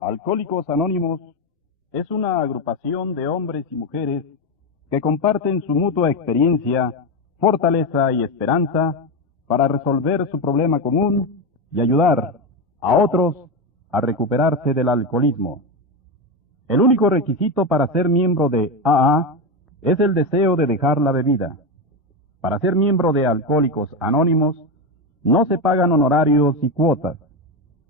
Alcohólicos Anónimos es una agrupación de hombres y mujeres que comparten su mutua experiencia, fortaleza y esperanza para resolver su problema común y ayudar a otros a recuperarse del alcoholismo. El único requisito para ser miembro de AA es el deseo de dejar la bebida. Para ser miembro de Alcohólicos Anónimos no se pagan honorarios y cuotas.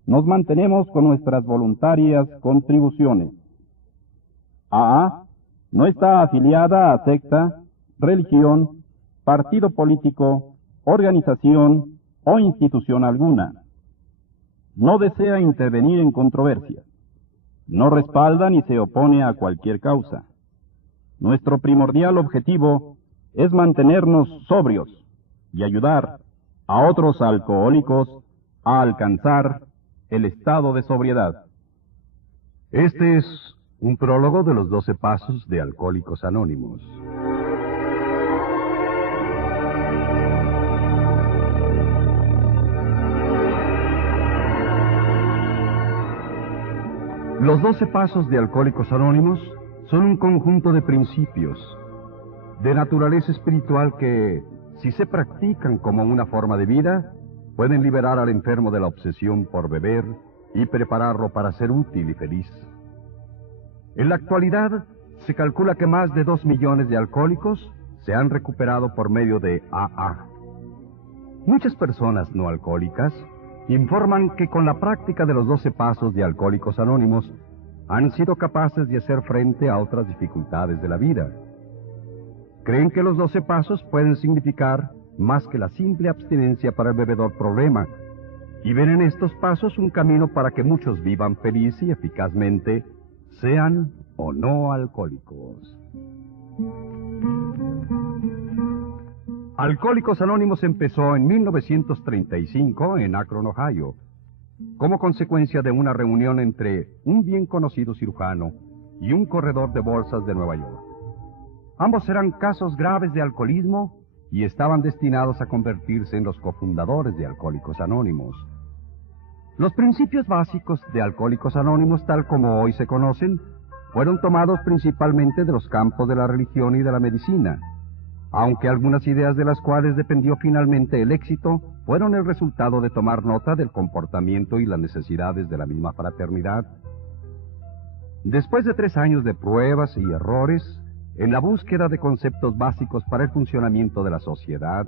Nos mantenemos con nuestras voluntarias contribuciones. AA no está afiliada a secta, religión, partido político, organización o institución alguna. No desea intervenir en controversias. No respalda ni se opone a cualquier causa. Nuestro primordial objetivo es mantenernos sobrios y ayudar a otros alcohólicos a alcanzar el estado de sobriedad. Este es un prólogo de los 12 pasos de Alcohólicos Anónimos. Los 12 pasos de Alcohólicos Anónimos son un conjunto de principios de naturaleza espiritual que, si se practican como una forma de vida, pueden liberar al enfermo de la obsesión por beber y prepararlo para ser útil y feliz. En la actualidad, se calcula que más de 2 millones de alcohólicos se han recuperado por medio de AA. Muchas personas no alcohólicas informan que con la práctica de los 12 pasos de Alcohólicos Anónimos han sido capaces de hacer frente a otras dificultades de la vida. Creen que los 12 pasos pueden significar más que la simple abstinencia para el bebedor problema, y ven en estos pasos un camino para que muchos vivan feliz y eficazmente, sean o no alcohólicos. Alcohólicos Anónimos empezó en 1935 en Akron, Ohio, como consecuencia de una reunión entre un bien conocido cirujano y un corredor de bolsas de Nueva York. Ambos eran casos graves de alcoholismo y estaban destinados a convertirse en los cofundadores de Alcohólicos Anónimos. Los principios básicos de Alcohólicos Anónimos, tal como hoy se conocen, fueron tomados principalmente de los campos de la religión y de la medicina, aunque algunas ideas de las cuales dependió finalmente el éxito fueron el resultado de tomar nota del comportamiento y las necesidades de la misma fraternidad. Después de 3 años de pruebas y errores, en la búsqueda de conceptos básicos para el funcionamiento de la sociedad,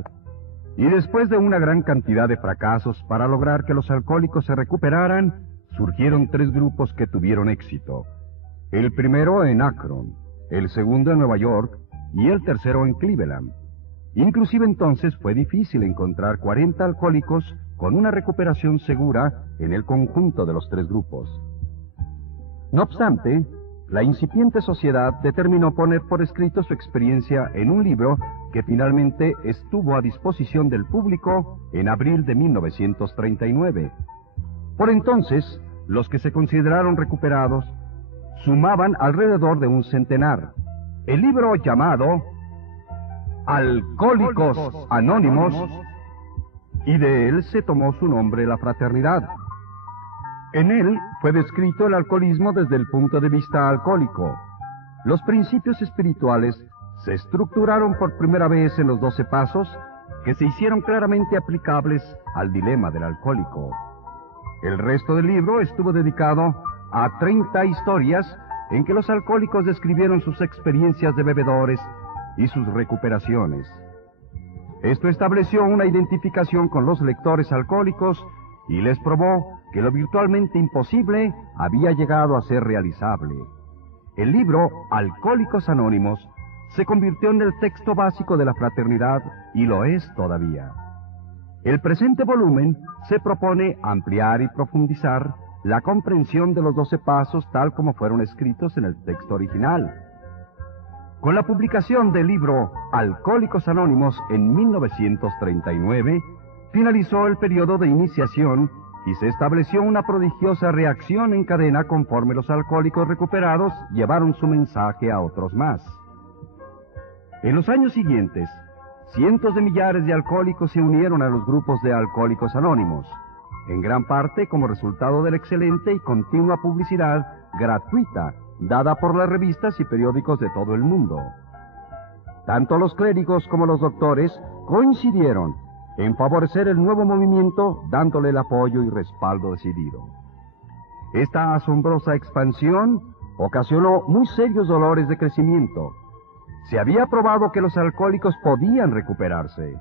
y después de una gran cantidad de fracasos para lograr que los alcohólicos se recuperaran, surgieron 3 grupos que tuvieron éxito. El primero en Akron, el segundo en Nueva York y el tercero en Cleveland. Inclusive entonces fue difícil encontrar 40 alcohólicos con una recuperación segura en el conjunto de los 3 grupos. No obstante, la incipiente sociedad determinó poner por escrito su experiencia en un libro que finalmente estuvo a disposición del público en abril de 1939. Por entonces, los que se consideraron recuperados sumaban alrededor de un centenar. El libro llamado Alcohólicos Anónimos, y de él se tomó su nombre la fraternidad. En él fue descrito el alcoholismo desde el punto de vista alcohólico. Los principios espirituales se estructuraron por primera vez en los 12 pasos que se hicieron claramente aplicables al dilema del alcohólico. El resto del libro estuvo dedicado a 30 historias en que los alcohólicos describieron sus experiencias de bebedores y sus recuperaciones. Esto estableció una identificación con los lectores alcohólicos y les probó que lo virtualmente imposible había llegado a ser realizable. El libro Alcohólicos Anónimos se convirtió en el texto básico de la fraternidad y lo es todavía. El presente volumen se propone ampliar y profundizar la comprensión de los 12 pasos tal como fueron escritos en el texto original. Con la publicación del libro Alcohólicos Anónimos en 1939, finalizó el periodo de iniciación y se estableció una prodigiosa reacción en cadena conforme los alcohólicos recuperados llevaron su mensaje a otros más. En los años siguientes, cientos de millares de alcohólicos se unieron a los grupos de Alcohólicos Anónimos. en gran parte como resultado de la excelente y continua publicidad gratuita dada por las revistas y periódicos de todo el mundo. Tanto los clérigos como los doctores coincidieron en favorecer el nuevo movimiento, dándole el apoyo y respaldo decidido. Esta asombrosa expansión ocasionó muy serios dolores de crecimiento. Se había probado que los alcohólicos podían recuperarse,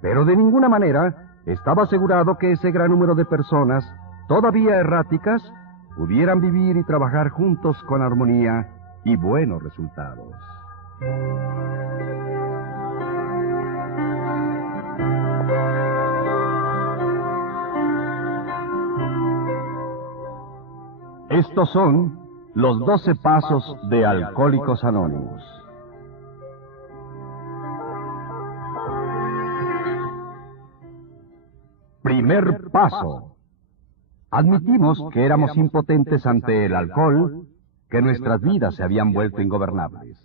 pero de ninguna manera estaba asegurado que ese gran número de personas, todavía erráticas, pudieran vivir y trabajar juntos con armonía y buenos resultados. Estos son los 12 pasos de Alcohólicos Anónimos. Primer paso. Admitimos que éramos impotentes ante el alcohol, que nuestras vidas se habían vuelto ingobernables.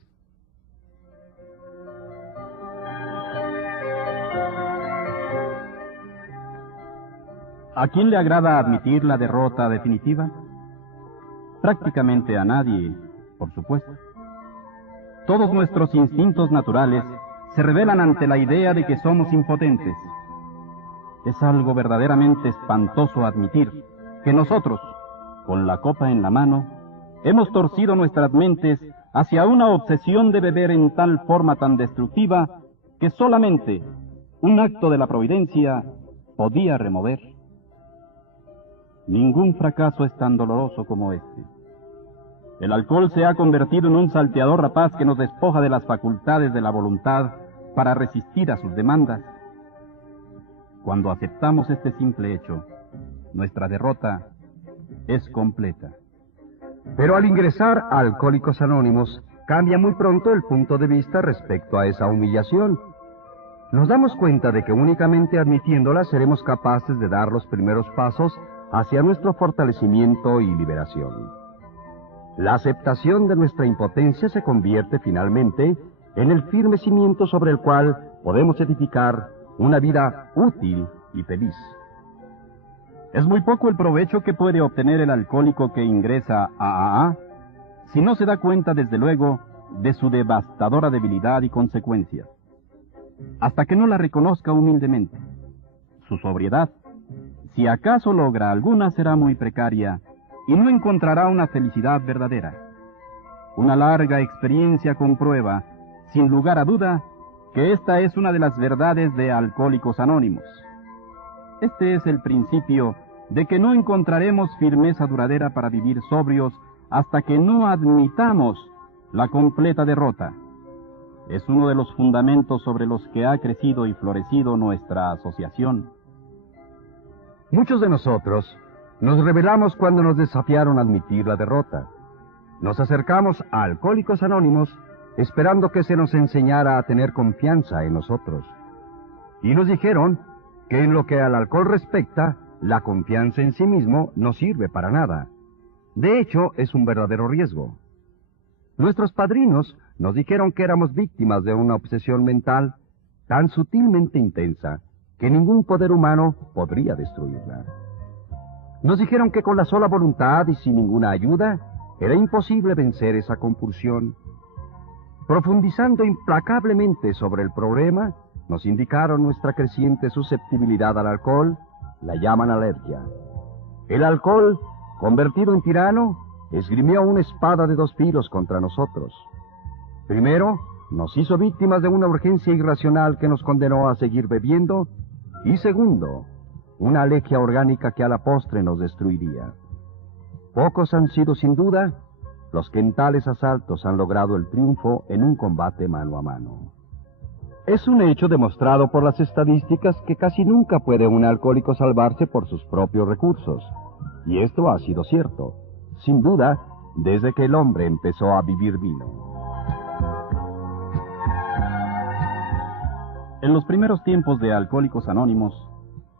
¿A quién le agrada admitir la derrota definitiva? Prácticamente a nadie, por supuesto. Todos nuestros instintos naturales se rebelan ante la idea de que somos impotentes. Es algo verdaderamente espantoso admitir que nosotros, con la copa en la mano, hemos torcido nuestras mentes hacia una obsesión de beber en tal forma tan destructiva que solamente un acto de la providencia podía remover. Ningún fracaso es tan doloroso como este. El alcohol se ha convertido en un salteador rapaz que nos despoja de las facultades de la voluntad para resistir a sus demandas. Cuando aceptamos este simple hecho, nuestra derrota es completa. Pero al ingresar a Alcohólicos Anónimos, cambia muy pronto el punto de vista respecto a esa humillación. Nos damos cuenta de que únicamente admitiéndola seremos capaces de dar los primeros pasos hacia nuestro fortalecimiento y liberación. La aceptación de nuestra impotencia se convierte finalmente en el firme cimiento sobre el cual podemos edificar una vida útil y feliz. Es muy poco el provecho que puede obtener el alcohólico que ingresa a AA si no se da cuenta, desde luego, de su devastadora debilidad y consecuencias. Hasta que no la reconozca humildemente. Su sobriedad, si acaso logra alguna, será muy precaria y no encontrará una felicidad verdadera. Una larga experiencia comprueba, sin lugar a duda, que esta es una de las verdades de Alcohólicos Anónimos. Este es el principio de que no encontraremos firmeza duradera para vivir sobrios hasta que no admitamos la completa derrota. Es uno de los fundamentos sobre los que ha crecido y florecido nuestra asociación. Muchos de nosotros nos rebelamos cuando nos desafiaron a admitir la derrota. Nos acercamos a Alcohólicos Anónimos esperando que se nos enseñara a tener confianza en nosotros. Y nos dijeron que en lo que al alcohol respecta, la confianza en sí mismo no sirve para nada. De hecho, es un verdadero riesgo. Nuestros padrinos nos dijeron que éramos víctimas de una obsesión mental tan sutilmente intensa que ningún poder humano podría destruirla. Nos dijeron que con la sola voluntad y sin ninguna ayuda era imposible vencer esa compulsión. Profundizando implacablemente sobre el problema, nos indicaron nuestra creciente susceptibilidad al alcohol, la llaman alergia. El alcohol, convertido en tirano, esgrimió una espada de dos filos contra nosotros. Primero, nos hizo víctimas de una urgencia irracional que nos condenó a seguir bebiendo, y segundo, una alergia orgánica que a la postre nos destruiría. Pocos han sido, sin duda, los que en tales asaltos han logrado el triunfo en un combate mano a mano. Es un hecho demostrado por las estadísticas que casi nunca puede un alcohólico salvarse por sus propios recursos. Y esto ha sido cierto, sin duda, desde que el hombre empezó a vivir vino. En los primeros tiempos de Alcohólicos Anónimos,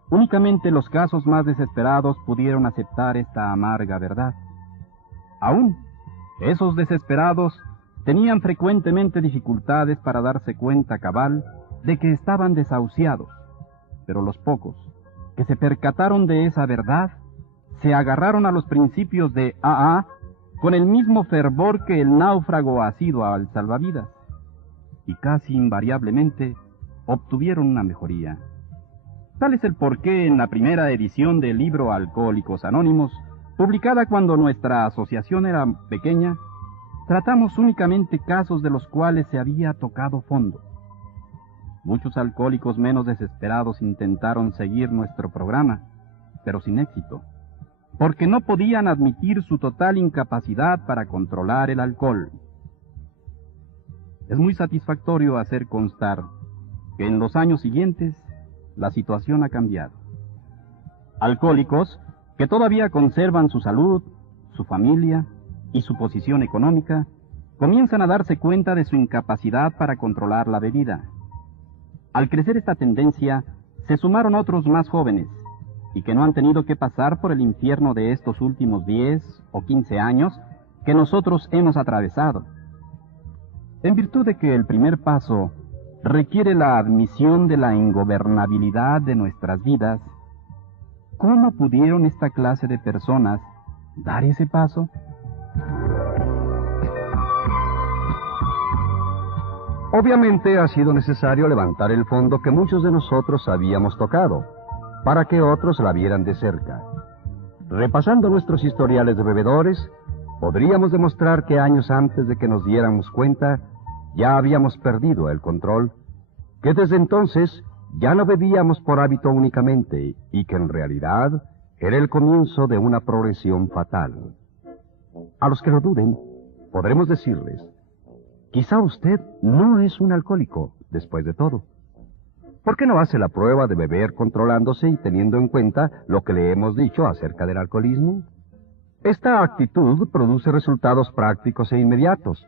únicamente los casos más desesperados pudieron aceptar esta amarga verdad. Aún, esos desesperados tenían frecuentemente dificultades para darse cuenta cabal de que estaban desahuciados, pero los pocos que se percataron de esa verdad, se agarraron a los principios de AA con el mismo fervor que el náufrago asiduo al salvavidas, y casi invariablemente obtuvieron una mejoría. Tal es el porqué en la primera edición del libro Alcohólicos Anónimos, publicada cuando nuestra asociación era pequeña, tratamos únicamente casos de los cuales se había tocado fondo. Muchos alcohólicos menos desesperados intentaron seguir nuestro programa, pero sin éxito, porque no podían admitir su total incapacidad para controlar el alcohol. Es muy satisfactorio hacer constar que en los años siguientes la situación ha cambiado. Alcohólicos que todavía conservan su salud, su familia y su posición económica, comienzan a darse cuenta de su incapacidad para controlar la bebida. Al crecer esta tendencia, se sumaron otros más jóvenes, y que no han tenido que pasar por el infierno de estos últimos 10 o 15 años que nosotros hemos atravesado. En virtud de que el primer paso requiere la admisión de la ingobernabilidad de nuestras vidas, ¿cómo pudieron esta clase de personas dar ese paso? Obviamente ha sido necesario levantar el fondo que muchos de nosotros habíamos tocado, para que otros la vieran de cerca. Repasando nuestros historiales de bebedores, podríamos demostrar que años antes de que nos diéramos cuenta, ya habíamos perdido el control, que desde entonces ya no bebíamos por hábito únicamente y que en realidad era el comienzo de una progresión fatal. A los que lo duden, podremos decirles, quizá usted no es un alcohólico, después de todo. ¿Por qué no hace la prueba de beber controlándose y teniendo en cuenta lo que le hemos dicho acerca del alcoholismo? Esta actitud produce resultados prácticos e inmediatos.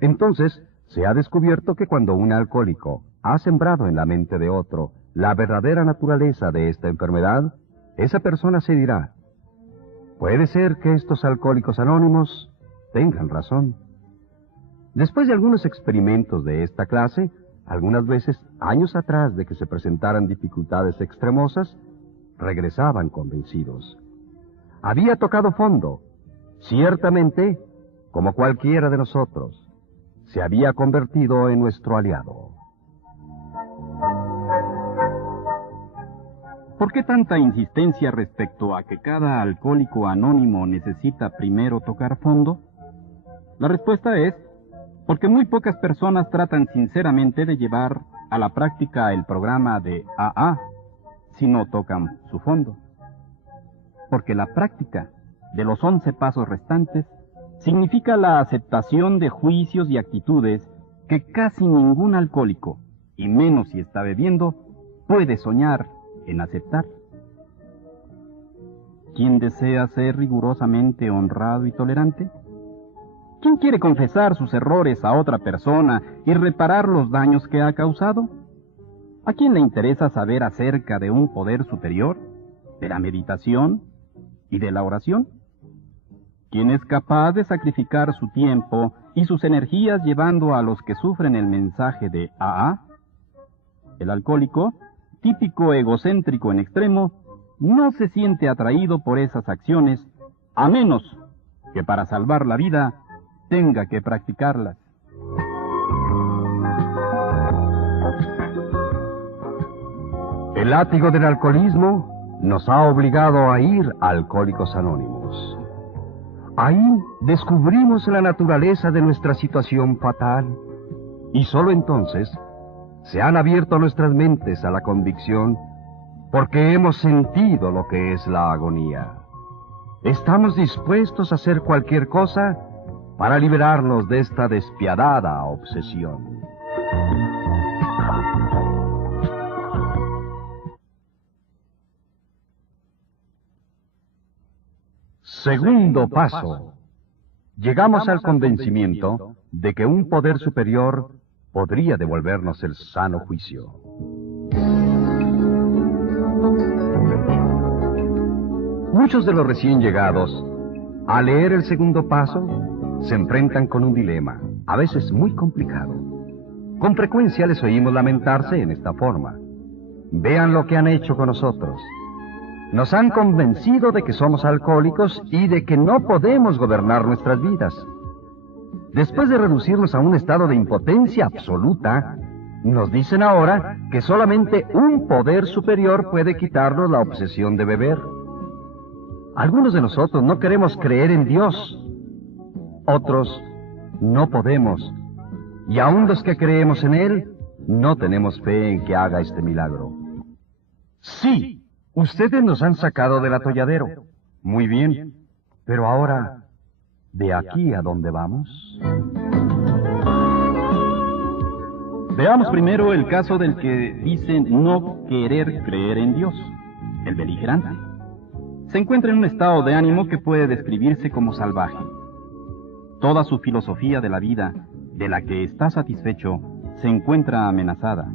Entonces, se ha descubierto que cuando un alcohólico ha sembrado en la mente de otro la verdadera naturaleza de esta enfermedad, esa persona se dirá, puede ser que estos alcohólicos anónimos tengan razón. Después de algunos experimentos de esta clase, algunas veces, años atrás de que se presentaran dificultades extremosas, regresaban convencidos. Había tocado fondo, ciertamente, como cualquiera de nosotros. Se había convertido en nuestro aliado. ¿Por qué tanta insistencia respecto a que cada alcohólico anónimo necesita primero tocar fondo? La respuesta es porque muy pocas personas tratan sinceramente de llevar a la práctica el programa de AA si no tocan su fondo. Porque la práctica de los 11 pasos restantes significa la aceptación de juicios y actitudes que casi ningún alcohólico, y menos si está bebiendo, puede soñar en aceptar. ¿Quién desea ser rigurosamente honrado y tolerante? ¿Quién quiere confesar sus errores a otra persona y reparar los daños que ha causado? ¿A quién le interesa saber acerca de un poder superior, de la meditación y de la oración? ¿Quién es capaz de sacrificar su tiempo y sus energías llevando a los que sufren el mensaje de AA? El alcohólico, típico egocéntrico en extremo, no se siente atraído por esas acciones, a menos que para salvar la vida tenga que practicarlas. El látigo del alcoholismo nos ha obligado a ir a Alcohólicos Anónimos. Ahí descubrimos la naturaleza de nuestra situación fatal y solo entonces se han abierto nuestras mentes a la convicción porque hemos sentido lo que es la agonía. Estamos dispuestos a hacer cualquier cosa para liberarnos de esta despiadada obsesión. Segundo paso. Llegamos al convencimiento de que un poder superior podría devolvernos el sano juicio. Muchos de los recién llegados, al leer el segundo paso, se enfrentan con un dilema, a veces muy complicado. Con frecuencia les oímos lamentarse en esta forma. Vean lo que han hecho con nosotros. Nos han convencido de que somos alcohólicos y de que no podemos gobernar nuestras vidas. Después de reducirnos a un estado de impotencia absoluta, nos dicen ahora que solamente un poder superior puede quitarnos la obsesión de beber. Algunos de nosotros no queremos creer en Dios. Otros no podemos. Y aún los que creemos en Él, no tenemos fe en que haga este milagro. Sí, ustedes nos han sacado del atolladero. Muy bien. Pero ahora, ¿de aquí a dónde vamos? Veamos primero el caso del que dice no querer creer en Dios, el beligerante. Se encuentra en un estado de ánimo que puede describirse como salvaje. Toda su filosofía de la vida, de la que está satisfecho, se encuentra amenazada.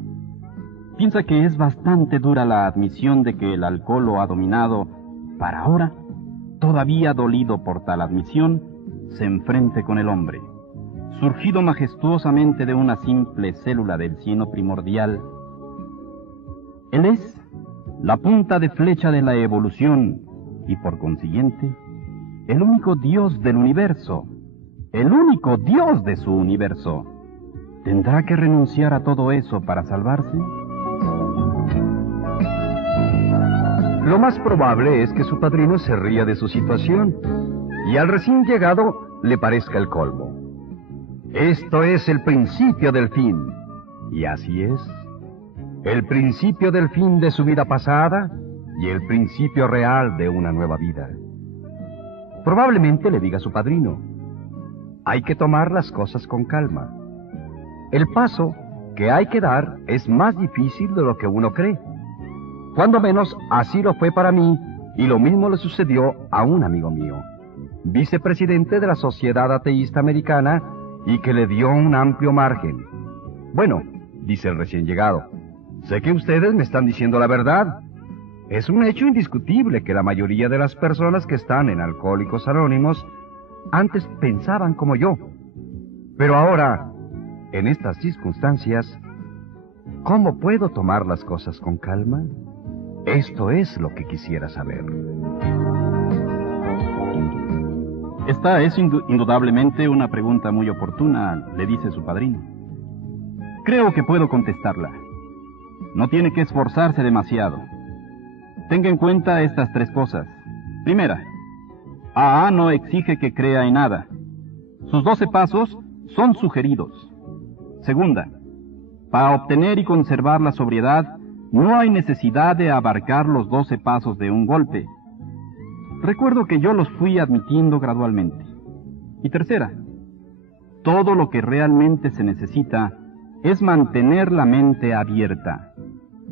Piensa que es bastante dura la admisión de que el alcohol lo ha dominado, para ahora, todavía dolido por tal admisión, se enfrente con el hombre. Surgido majestuosamente de una simple célula del cieno primordial, él es la punta de flecha de la evolución y, por consiguiente, el único Dios del universo, el único Dios de su universo. ¿Tendrá que renunciar a todo eso para salvarse? Lo más probable es que su padrino se ría de su situación y al recién llegado le parezca el colmo. Esto es el principio del fin. Y así es. El principio del fin de su vida pasada y el principio real de una nueva vida. Probablemente le diga a su padrino: hay que tomar las cosas con calma. El paso que hay que dar es más difícil de lo que uno cree. Cuando menos así lo fue para mí, y lo mismo le sucedió a un amigo mío, vicepresidente de la Sociedad Ateísta Americana, y que le dio un amplio margen. Bueno, dice el recién llegado, sé que ustedes me están diciendo la verdad. Es un hecho indiscutible que la mayoría de las personas que están en Alcohólicos Anónimos antes pensaban como yo. Pero ahora, en estas circunstancias, ¿cómo puedo tomar las cosas con calma? Esto es lo que quisiera saber. Esta es indudablemente una pregunta muy oportuna, le dice su padrino. Creo que puedo contestarla. No tiene que esforzarse demasiado. Tenga en cuenta estas tres cosas. Primera, AA no exige que crea en nada. Sus 12 pasos son sugeridos. Segunda, para obtener y conservar la sobriedad, no hay necesidad de abarcar los 12 pasos de un golpe. Recuerdo que yo los fui admitiendo gradualmente. Y tercera, todo lo que realmente se necesita es mantener la mente abierta.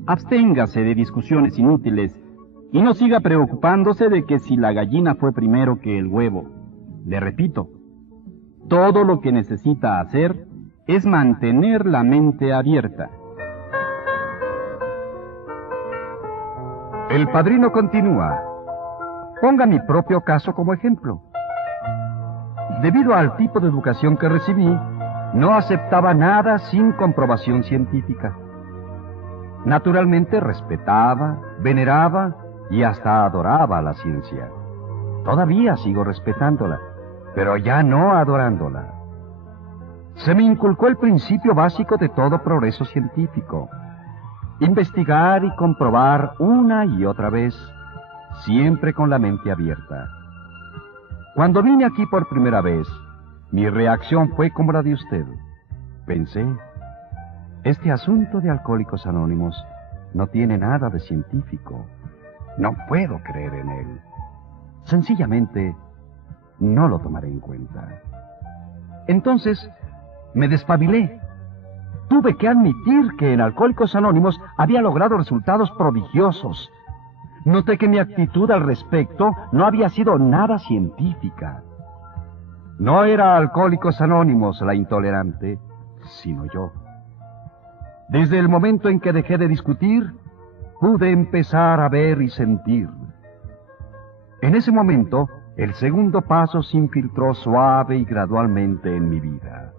Absténgase de discusiones inútiles y no siga preocupándose de que si la gallina fue primero que el huevo. Le repito, todo lo que necesita hacer es mantener la mente abierta. El padrino continúa. Ponga mi propio caso como ejemplo. Debido al tipo de educación que recibí, no aceptaba nada sin comprobación científica. Naturalmente respetaba, veneraba y hasta adoraba la ciencia. Todavía sigo respetándola, pero ya no adorándola. Se me inculcó el principio básico de todo progreso científico: investigar y comprobar una y otra vez, siempre con la mente abierta. Cuando vine aquí por primera vez, mi reacción fue como la de usted. Pensé, este asunto de Alcohólicos Anónimos no tiene nada de científico. No puedo creer en él. Sencillamente, no lo tomaré en cuenta. Entonces, me despabilé. Tuve que admitir que en Alcohólicos Anónimos había logrado resultados prodigiosos. Noté que mi actitud al respecto no había sido nada científica. No era Alcohólicos Anónimos la intolerante, sino yo. Desde el momento en que dejé de discutir, pude empezar a ver y sentir. En ese momento, el segundo paso se infiltró suave y gradualmente en mi vida.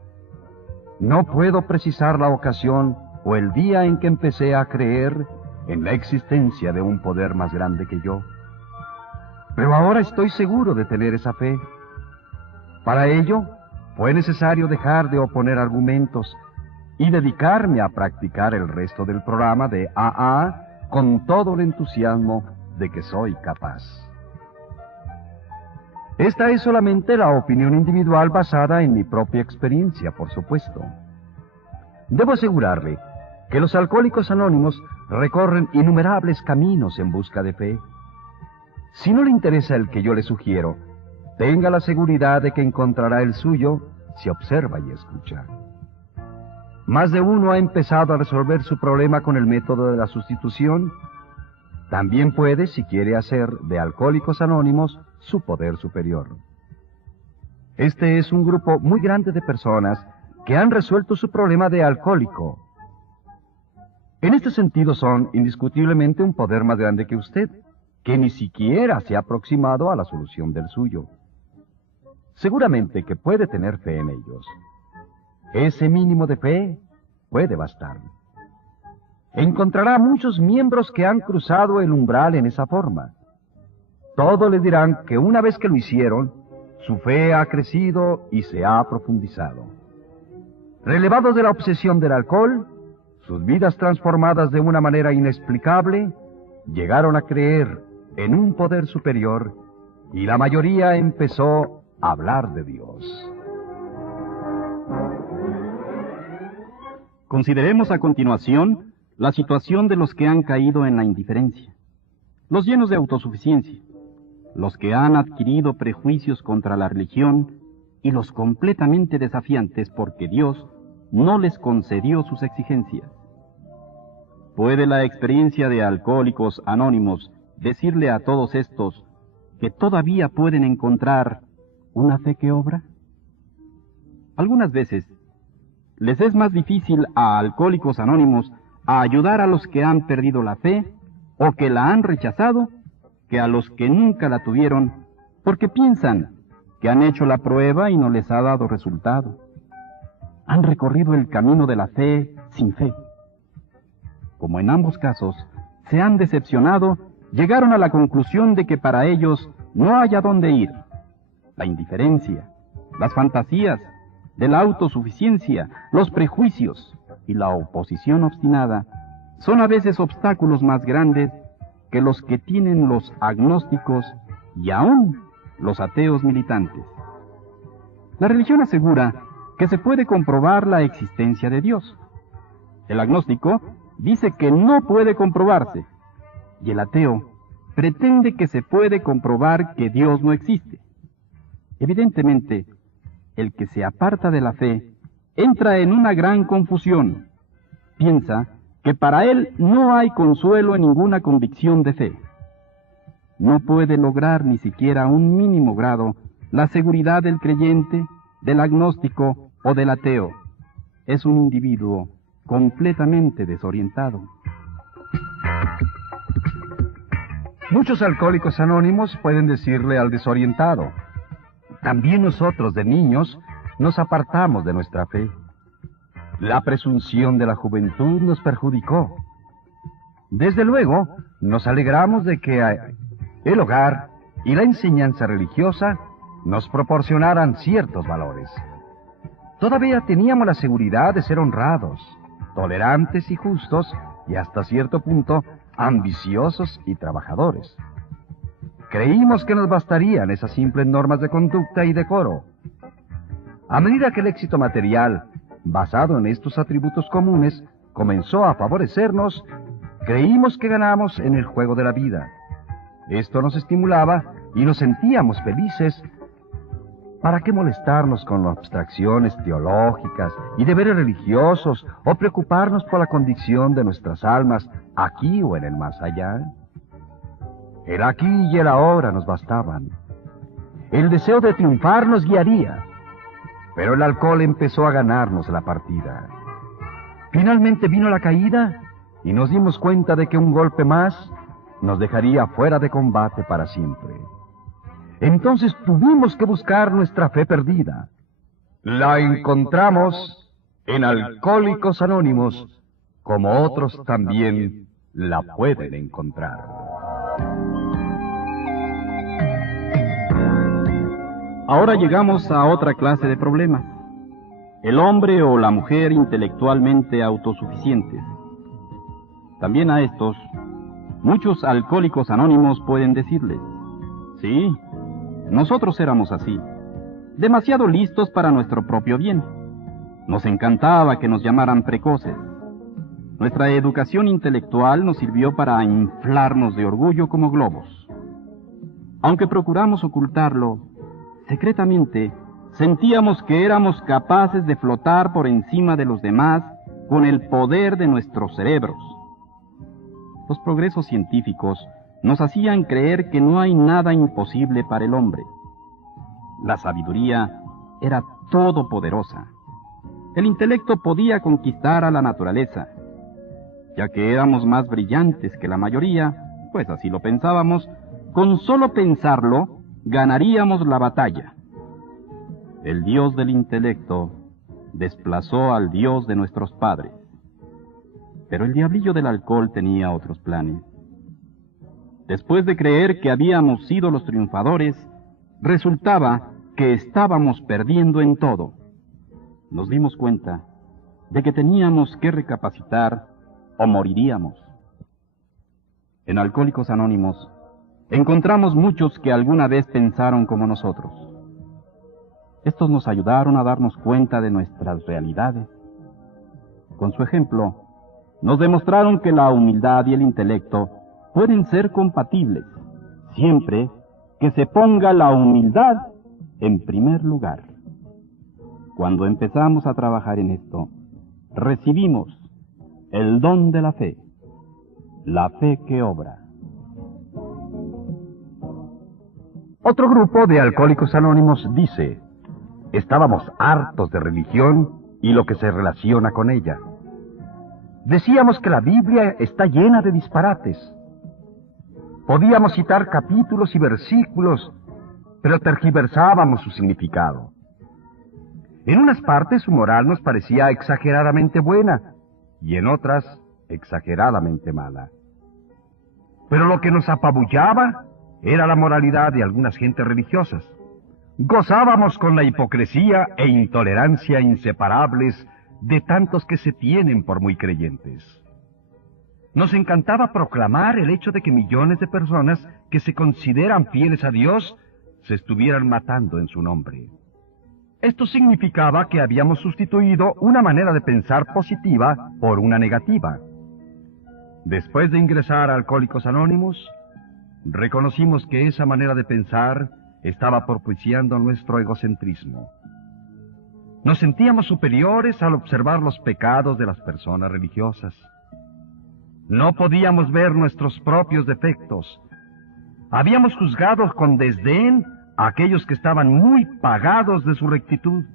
No puedo precisar la ocasión o el día en que empecé a creer en la existencia de un poder más grande que yo. Pero ahora estoy seguro de tener esa fe. Para ello, fue necesario dejar de oponer argumentos y dedicarme a practicar el resto del programa de AA con todo el entusiasmo de que soy capaz. Esta es solamente la opinión individual basada en mi propia experiencia, por supuesto. Debo asegurarle que los alcohólicos anónimos recorren innumerables caminos en busca de fe. Si no le interesa el que yo le sugiero, tenga la seguridad de que encontrará el suyo si observa y escucha. Más de uno ha empezado a resolver su problema con el método de la sustitución. También puede, si quiere, hacer de Alcohólicos Anónimos su poder superior. Este es un grupo muy grande de personas que han resuelto su problema de alcohólico. En este sentido son indiscutiblemente un poder más grande que usted, que ni siquiera se ha aproximado a la solución del suyo. Seguramente que puede tener fe en ellos. Ese mínimo de fe puede bastar. Encontrará muchos miembros que han cruzado el umbral en esa forma. Todos le dirán que una vez que lo hicieron, su fe ha crecido y se ha profundizado. Relevados de la obsesión del alcohol, sus vidas transformadas de una manera inexplicable, llegaron a creer en un poder superior y la mayoría empezó a hablar de Dios. Consideremos a continuación la situación de los que han caído en la indiferencia, los llenos de autosuficiencia, los que han adquirido prejuicios contra la religión y los completamente desafiantes porque Dios no les concedió sus exigencias. ¿Puede la experiencia de Alcohólicos Anónimos decirle a todos estos que todavía pueden encontrar una fe que obra? Algunas veces les es más difícil a Alcohólicos Anónimos a ayudar a los que han perdido la fe o que la han rechazado que a los que nunca la tuvieron porque piensan que han hecho la prueba y no les ha dado resultado. Han recorrido el camino de la fe sin fe. Como en ambos casos se han decepcionado, llegaron a la conclusión de que para ellos no hay a dónde ir. La indiferencia, las fantasías de la autosuficiencia, los prejuicios y la oposición obstinada son a veces obstáculos más grandes que los que tienen los agnósticos y aún los ateos militantes. La religión asegura que se puede comprobar la existencia de Dios. El agnóstico dice que no puede comprobarse, y el ateo pretende que se puede comprobar que Dios no existe. Evidentemente, el que se aparta de la fe entra en una gran confusión. Piensa que para él no hay consuelo en ninguna convicción de fe. No puede lograr ni siquiera un mínimo grado la seguridad del creyente, del agnóstico o del ateo. Es un individuo completamente desorientado. Muchos alcohólicos anónimos pueden decirle al desorientado: también nosotros de niños nos apartamos de nuestra fe. La presunción de la juventud nos perjudicó. Desde luego, nos alegramos de que el hogar y la enseñanza religiosa nos proporcionaran ciertos valores. Todavía teníamos la seguridad de ser honrados, tolerantes y justos, y hasta cierto punto ambiciosos y trabajadores. Creímos que nos bastarían esas simples normas de conducta y decoro. A medida que el éxito material, basado en estos atributos comunes, comenzó a favorecernos, creímos que ganamos en el juego de la vida. Esto nos estimulaba y nos sentíamos felices. ¿Para qué molestarnos con las abstracciones teológicas y deberes religiosos o preocuparnos por la condición de nuestras almas aquí o en el más allá? El aquí y el ahora nos bastaban. El deseo de triunfar nos guiaría, pero el alcohol empezó a ganarnos la partida. Finalmente vino la caída y nos dimos cuenta de que un golpe más nos dejaría fuera de combate para siempre. Entonces tuvimos que buscar nuestra fe perdida. La encontramos en Alcohólicos Anónimos, como otros también la pueden encontrar. Ahora llegamos a otra clase de problemas. El hombre o la mujer intelectualmente autosuficientes. También a estos, muchos alcohólicos anónimos pueden decirles: sí, nosotros éramos así, demasiado listos para nuestro propio bien. Nos encantaba que nos llamaran precoces. Nuestra educación intelectual nos sirvió para inflarnos de orgullo como globos. Aunque procuramos ocultarlo, secretamente sentíamos que éramos capaces de flotar por encima de los demás con el poder de nuestros cerebros. Los progresos científicos nos hacían creer que no hay nada imposible para el hombre. La sabiduría era todopoderosa. El intelecto podía conquistar a la naturaleza. Ya que éramos más brillantes que la mayoría, pues así lo pensábamos, con solo pensarlo, ganaríamos la batalla. El Dios del intelecto desplazó al Dios de nuestros padres. Pero el diablillo del alcohol tenía otros planes. Después de creer que habíamos sido los triunfadores, resultaba que estábamos perdiendo en todo. Nos dimos cuenta de que teníamos que recapacitar o moriríamos. En Alcohólicos Anónimos encontramos muchos que alguna vez pensaron como nosotros. Estos nos ayudaron a darnos cuenta de nuestras realidades. Con su ejemplo, nos demostraron que la humildad y el intelecto pueden ser compatibles, siempre que se ponga la humildad en primer lugar. Cuando empezamos a trabajar en esto, recibimos el don de la fe que obra. Otro grupo de Alcohólicos Anónimos dice: estábamos hartos de religión y lo que se relaciona con ella. Decíamos que la Biblia está llena de disparates. Podíamos citar capítulos y versículos, pero tergiversábamos su significado. En unas partes su moral nos parecía exageradamente buena y en otras exageradamente mala. Pero lo que nos apabullaba era la moralidad de algunas gentes religiosas. Gozábamos con la hipocresía e intolerancia inseparables de tantos que se tienen por muy creyentes. Nos encantaba proclamar el hecho de que millones de personas que se consideran fieles a Dios se estuvieran matando en su nombre. Esto significaba que habíamos sustituido una manera de pensar positiva por una negativa. Después de ingresar a Alcohólicos Anónimos, reconocimos que esa manera de pensar estaba propiciando nuestro egocentrismo. Nos sentíamos superiores al observar los pecados de las personas religiosas. No podíamos ver nuestros propios defectos. Habíamos juzgado con desdén a aquellos que estaban muy pagados de su rectitud,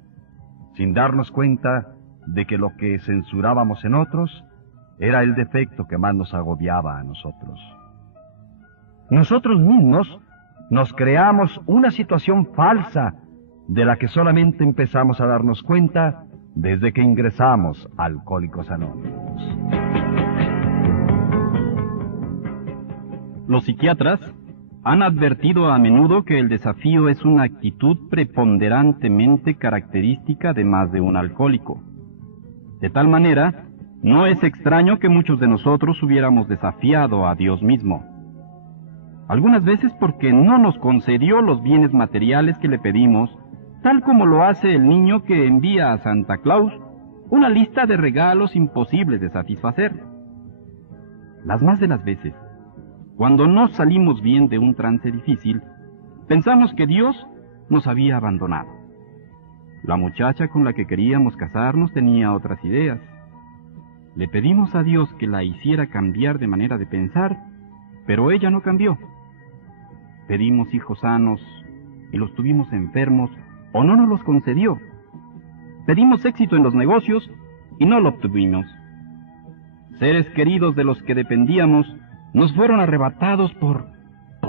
sin darnos cuenta de que lo que censurábamos en otros era el defecto que más nos agobiaba a nosotros. Nosotros mismos nos creamos una situación falsa de la que solamente empezamos a darnos cuenta desde que ingresamos a Alcohólicos Anónimos. Los psiquiatras han advertido a menudo que el desafío es una actitud preponderantemente característica de más de un alcohólico. De tal manera, no es extraño que muchos de nosotros hubiéramos desafiado a Dios mismo. Algunas veces porque no nos concedió los bienes materiales que le pedimos, tal como lo hace el niño que envía a Santa Claus una lista de regalos imposibles de satisfacer. Las más de las veces, cuando no salimos bien de un trance difícil, pensamos que Dios nos había abandonado. La muchacha con la que queríamos casarnos tenía otras ideas. Le pedimos a Dios que la hiciera cambiar de manera de pensar, pero ella no cambió. Pedimos hijos sanos y los tuvimos enfermos o no nos los concedió. Pedimos éxito en los negocios y no lo obtuvimos. Seres queridos de los que dependíamos nos fueron arrebatados por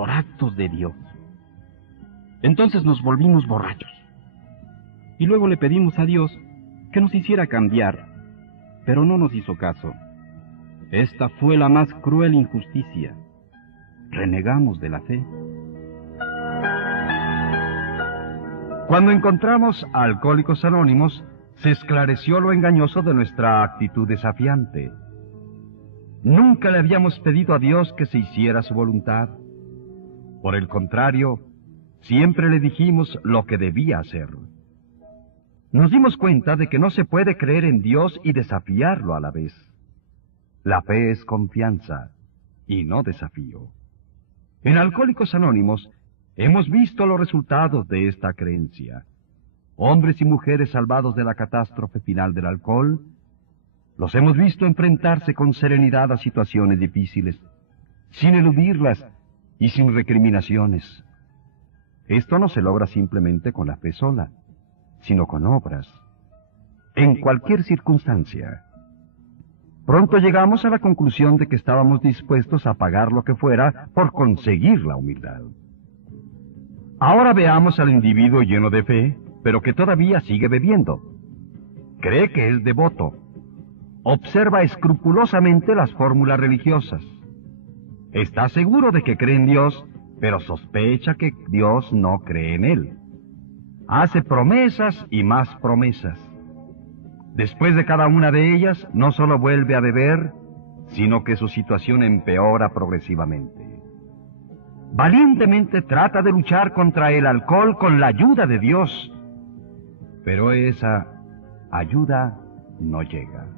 actos de Dios. Entonces nos volvimos borrachos. Y luego le pedimos a Dios que nos hiciera cambiar, pero no nos hizo caso. Esta fue la más cruel injusticia. Renegamos de la fe. Cuando encontramos a Alcohólicos Anónimos, se esclareció lo engañoso de nuestra actitud desafiante. Nunca le habíamos pedido a Dios que se hiciera su voluntad. Por el contrario, siempre le dijimos lo que debía hacer. Nos dimos cuenta de que no se puede creer en Dios y desafiarlo a la vez. La fe es confianza y no desafío. En Alcohólicos Anónimos hemos visto los resultados de esta creencia. Hombres y mujeres salvados de la catástrofe final del alcohol, los hemos visto enfrentarse con serenidad a situaciones difíciles, sin eludirlas y sin recriminaciones. Esto no se logra simplemente con la fe sola, sino con obras, en cualquier circunstancia. Pronto llegamos a la conclusión de que estábamos dispuestos a pagar lo que fuera por conseguir la humildad. Ahora veamos al individuo lleno de fe, pero que todavía sigue bebiendo. Cree que es devoto. Observa escrupulosamente las fórmulas religiosas. Está seguro de que cree en Dios, pero sospecha que Dios no cree en él. Hace promesas y más promesas. Después de cada una de ellas, no solo vuelve a beber, sino que su situación empeora progresivamente. Valientemente trata de luchar contra el alcohol con la ayuda de Dios, pero esa ayuda no llega.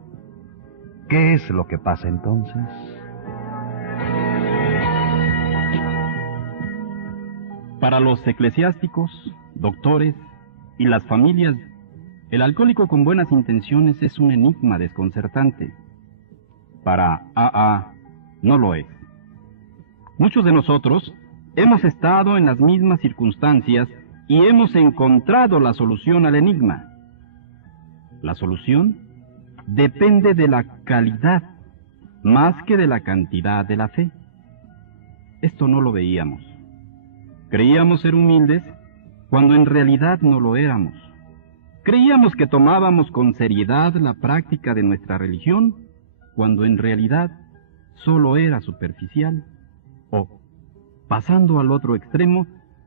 ¿Qué es lo que pasa entonces? Para los eclesiásticos, doctores y las familias, el alcohólico con buenas intenciones es un enigma desconcertante. Para AA no lo es. Muchos de nosotros hemos estado en las mismas circunstancias y hemos encontrado la solución al enigma. La solución depende de la calidad más que de la cantidad de la fe. Esto no lo veíamos. Creíamos ser humildes cuando en realidad no lo éramos. Creíamos que tomábamos con seriedad la práctica de nuestra religión cuando en realidad solo era superficial. O, pasando al otro extremo,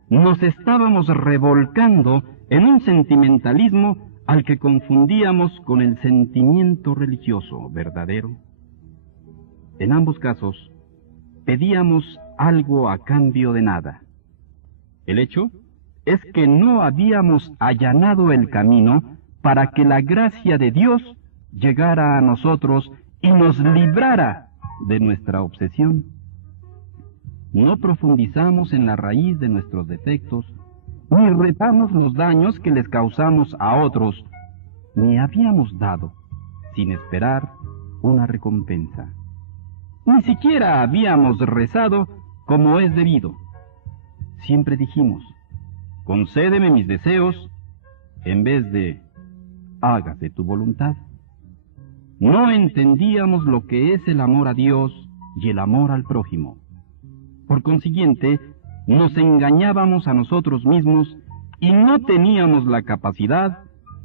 nos estábamos revolcando en un sentimentalismo al que confundíamos con el sentimiento religioso verdadero. En ambos casos, pedíamos algo a cambio de nada. El hecho es que no habíamos allanado el camino para que la gracia de Dios llegara a nosotros y nos librara de nuestra obsesión. No profundizamos en la raíz de nuestros defectos, ni reparamos los daños que les causamos a otros, ni habíamos dado, sin esperar, una recompensa. Ni siquiera habíamos rezado como es debido. Siempre dijimos, concédeme mis deseos, en vez de, hágase tu voluntad. No entendíamos lo que es el amor a Dios y el amor al prójimo. Por consiguiente, nos engañábamos a nosotros mismos y no teníamos la capacidad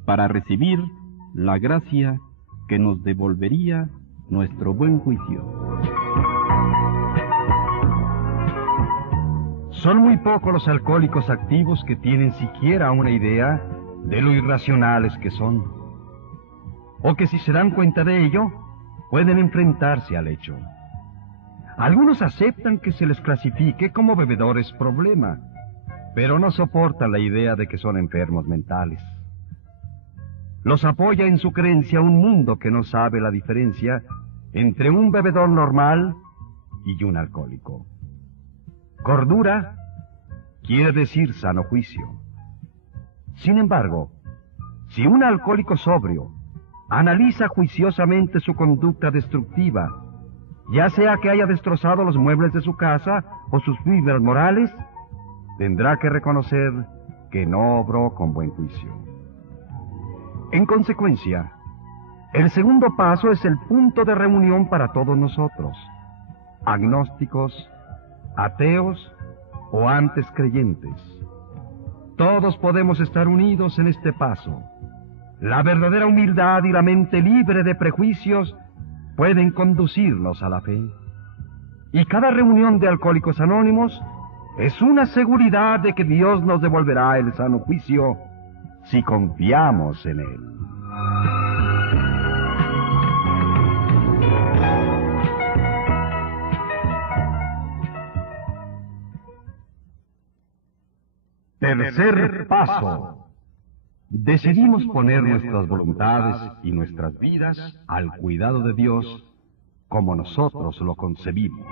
para recibir la gracia que nos devolvería nuestro buen juicio. Son muy pocos los alcohólicos activos que tienen siquiera una idea de lo irracionales que son, o que si se dan cuenta de ello, pueden enfrentarse al hecho. Algunos aceptan que se les clasifique como bebedores problema, pero no soportan la idea de que son enfermos mentales. Los apoya en su creencia un mundo que no sabe la diferencia entre un bebedor normal y un alcohólico. Cordura quiere decir sano juicio. Sin embargo, si un alcohólico sobrio analiza juiciosamente su conducta destructiva, ya sea que haya destrozado los muebles de su casa o sus fibras morales, tendrá que reconocer que no obró con buen juicio. En consecuencia, el segundo paso es el punto de reunión para todos nosotros, agnósticos, ateos o antes creyentes. Todos podemos estar unidos en este paso. La verdadera humildad y la mente libre de prejuicios pueden conducirnos a la fe. Y cada reunión de Alcohólicos Anónimos es una seguridad de que Dios nos devolverá el sano juicio si confiamos en Él. Tercer paso. Decidimos poner nuestras voluntades y nuestras vidas al cuidado de Dios como nosotros lo concebimos.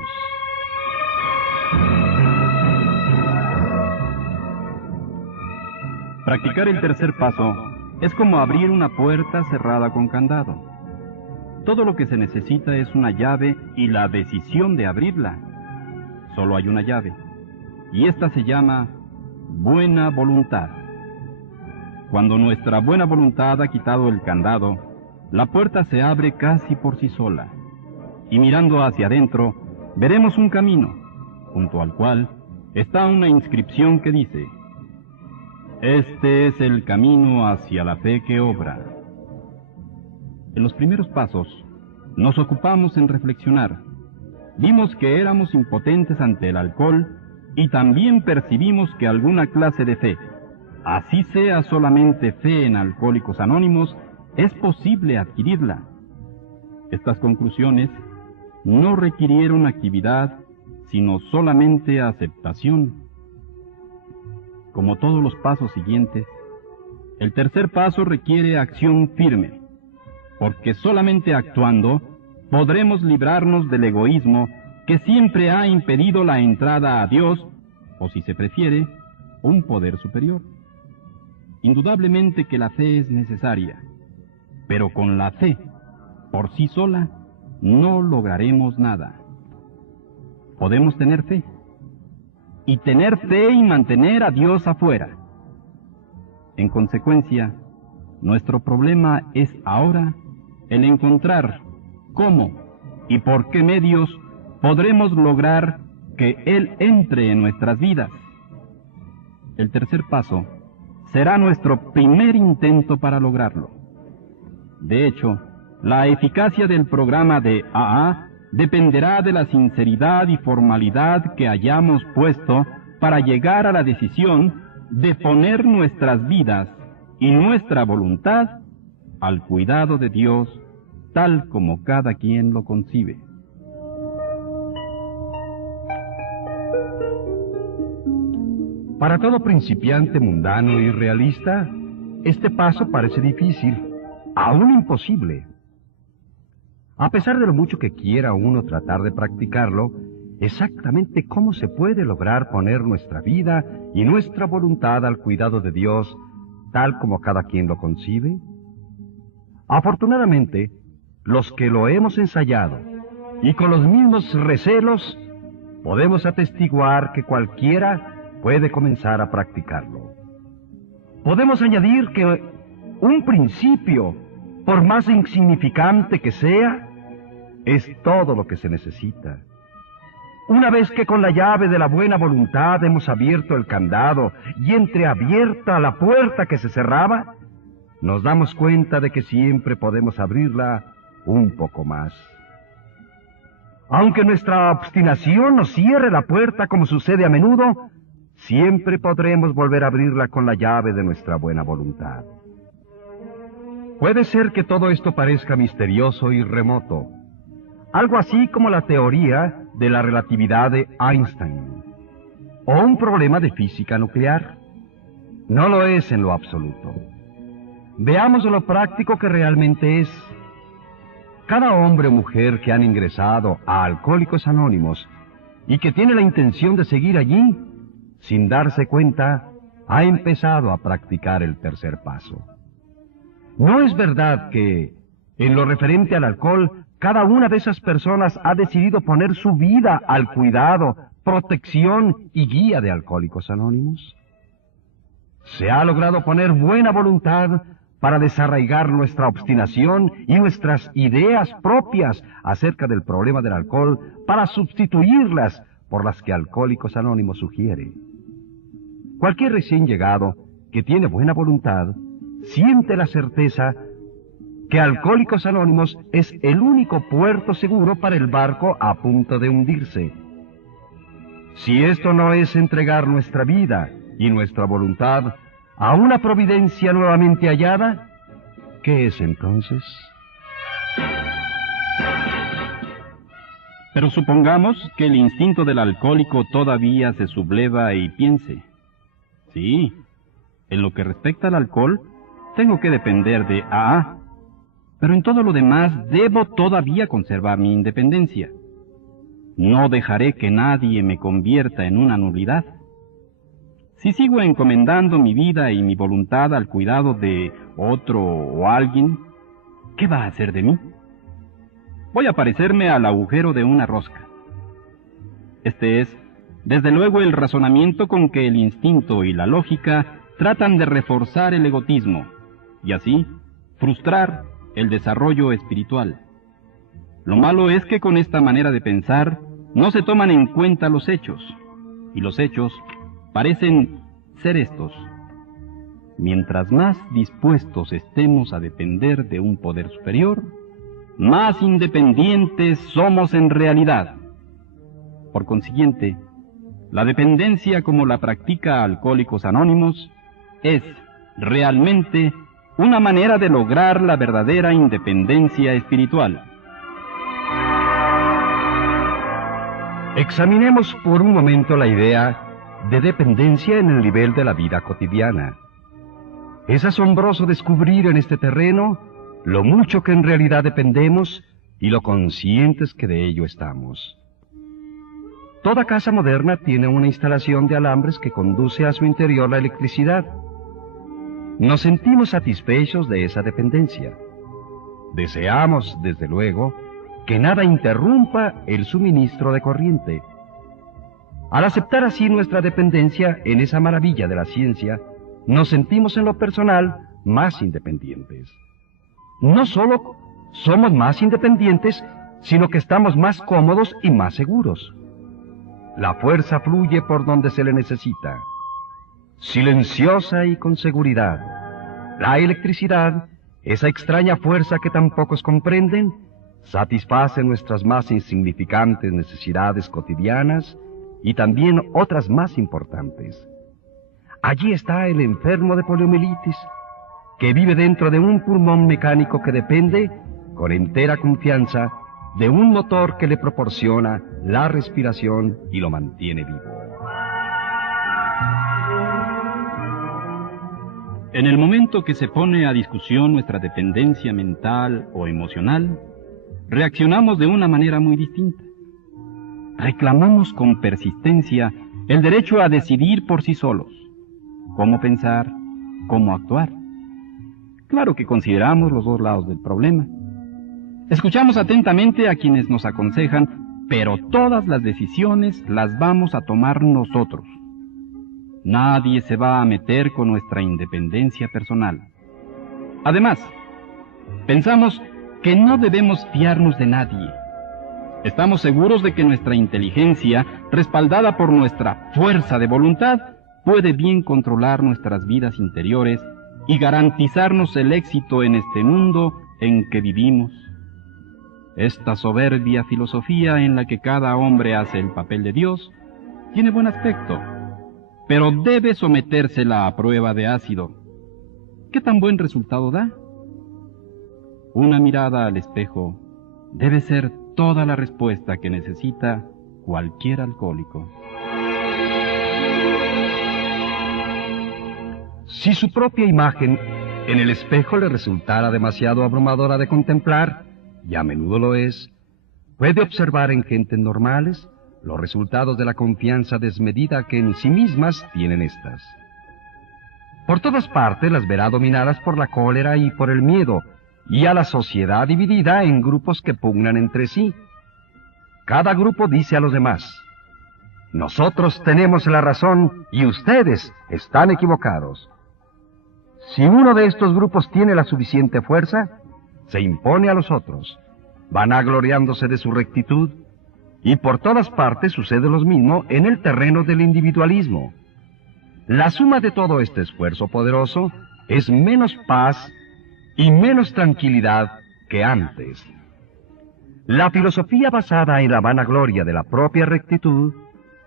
Practicar el tercer paso es como abrir una puerta cerrada con candado. Todo lo que se necesita es una llave y la decisión de abrirla. Solo hay una llave, y esta se llama buena voluntad. Cuando nuestra buena voluntad ha quitado el candado, la puerta se abre casi por sí sola, y mirando hacia adentro, veremos un camino, junto al cual está una inscripción que dice: Este es el camino hacia la fe que obra. En los primeros pasos, nos ocupamos en reflexionar. Vimos que éramos impotentes ante el alcohol y también percibimos que alguna clase de fe, así sea solamente fe en Alcohólicos Anónimos, es posible adquirirla. Estas conclusiones no requirieron actividad, sino solamente aceptación. Como todos los pasos siguientes, el tercer paso requiere acción firme, porque solamente actuando podremos librarnos del egoísmo que siempre ha impedido la entrada a Dios, o si se prefiere, un poder superior. Indudablemente que la fe es necesaria, pero con la fe, por sí sola, no lograremos nada. Podemos tener fe, y tener fe y mantener a Dios afuera. En consecuencia, nuestro problema es ahora el encontrar cómo y por qué medios podremos lograr que Él entre en nuestras vidas. El tercer paso será nuestro primer intento para lograrlo. De hecho, la eficacia del programa de AA dependerá de la sinceridad y formalidad que hayamos puesto para llegar a la decisión de poner nuestras vidas y nuestra voluntad al cuidado de Dios, tal como cada quien lo concibe. Para todo principiante mundano y realista, este paso parece difícil, aún imposible. A pesar de lo mucho que quiera uno tratar de practicarlo, exactamente cómo se puede lograr poner nuestra vida y nuestra voluntad al cuidado de Dios, tal como cada quien lo concibe. Afortunadamente, los que lo hemos ensayado y con los mismos recelos, podemos atestiguar que cualquiera puede comenzar a practicarlo. Podemos añadir que un principio, por más insignificante que sea, es todo lo que se necesita. Una vez que con la llave de la buena voluntad hemos abierto el candado y entreabierta la puerta que se cerraba, nos damos cuenta de que siempre podemos abrirla un poco más. Aunque nuestra obstinación nos cierre la puerta como sucede a menudo, siempre podremos volver a abrirla con la llave de nuestra buena voluntad. Puede ser que todo esto parezca misterioso y remoto, algo así como la teoría de la relatividad de Einstein, o un problema de física nuclear. No lo es en lo absoluto. Veamos lo práctico que realmente es. Cada hombre o mujer que han ingresado a Alcohólicos Anónimos y que tiene la intención de seguir allí, sin darse cuenta, ha empezado a practicar el tercer paso. ¿No es verdad que, en lo referente al alcohol, cada una de esas personas ha decidido poner su vida al cuidado, protección y guía de Alcohólicos Anónimos? Se ha logrado poner buena voluntad para desarraigar nuestra obstinación y nuestras ideas propias acerca del problema del alcohol, para sustituirlas por las que Alcohólicos Anónimos sugiere. Cualquier recién llegado que tiene buena voluntad siente la certeza que Alcohólicos Anónimos es el único puerto seguro para el barco a punto de hundirse. Si esto no es entregar nuestra vida y nuestra voluntad a una providencia nuevamente hallada, ¿qué es entonces? Pero supongamos que el instinto del alcohólico todavía se subleva y piense: sí, en lo que respecta al alcohol, tengo que depender de AA, pero en todo lo demás debo todavía conservar mi independencia. No dejaré que nadie me convierta en una nulidad. Si sigo encomendando mi vida y mi voluntad al cuidado de otro o alguien, ¿qué va a hacer de mí? Voy a parecerme al agujero de una rosca. Este es, desde luego, el razonamiento con que el instinto y la lógica tratan de reforzar el egotismo y así frustrar el desarrollo espiritual. Lo malo es que con esta manera de pensar no se toman en cuenta los hechos, y los hechos parecen ser estos. Mientras más dispuestos estemos a depender de un poder superior, más independientes somos en realidad. Por consiguiente, la dependencia como la practica Alcohólicos Anónimos es realmente una manera de lograr la verdadera independencia espiritual. Examinemos por un momento la idea de dependencia en el nivel de la vida cotidiana. Es asombroso descubrir en este terreno lo mucho que en realidad dependemos y lo conscientes que de ello estamos. Toda casa moderna tiene una instalación de alambres que conduce a su interior la electricidad. Nos sentimos satisfechos de esa dependencia. Deseamos, desde luego, que nada interrumpa el suministro de corriente. Al aceptar así nuestra dependencia en esa maravilla de la ciencia, nos sentimos en lo personal más independientes. No solo somos más independientes, sino que estamos más cómodos y más seguros. La fuerza fluye por donde se le necesita, silenciosa y con seguridad. La electricidad, esa extraña fuerza que tan pocos comprenden, satisface nuestras más insignificantes necesidades cotidianas y también otras más importantes. Allí está el enfermo de poliomielitis, que vive dentro de un pulmón mecánico que depende, con entera confianza, de un motor que le proporciona la respiración y lo mantiene vivo. En el momento que se pone a discusión nuestra dependencia mental o emocional, reaccionamos de una manera muy distinta. Reclamamos con persistencia el derecho a decidir por sí solos, cómo pensar, cómo actuar. Claro que consideramos los dos lados del problema. Escuchamos atentamente a quienes nos aconsejan, pero todas las decisiones las vamos a tomar nosotros. Nadie se va a meter con nuestra independencia personal. Además, pensamos que no debemos fiarnos de nadie. Estamos seguros de que nuestra inteligencia, respaldada por nuestra fuerza de voluntad, puede bien controlar nuestras vidas interiores y garantizarnos el éxito en este mundo en que vivimos. Esta soberbia filosofía en la que cada hombre hace el papel de Dios tiene buen aspecto, pero debe sometérsela a prueba de ácido. ¿Qué tan buen resultado da? Una mirada al espejo debe ser toda la respuesta que necesita cualquier alcohólico. Si su propia imagen en el espejo le resultara demasiado abrumadora de contemplar, y a menudo lo es, puede observar en gentes normales los resultados de la confianza desmedida que en sí mismas tienen éstas. Por todas partes las verá dominadas por la cólera y por el miedo, y a la sociedad dividida en grupos que pugnan entre sí. Cada grupo dice a los demás: nosotros tenemos la razón y ustedes están equivocados. Si uno de estos grupos tiene la suficiente fuerza, se impone a los otros, vanagloriándose de su rectitud, y por todas partes sucede lo mismo en el terreno del individualismo. La suma de todo este esfuerzo poderoso es menos paz y menos tranquilidad que antes. La filosofía basada en la vanagloria de la propia rectitud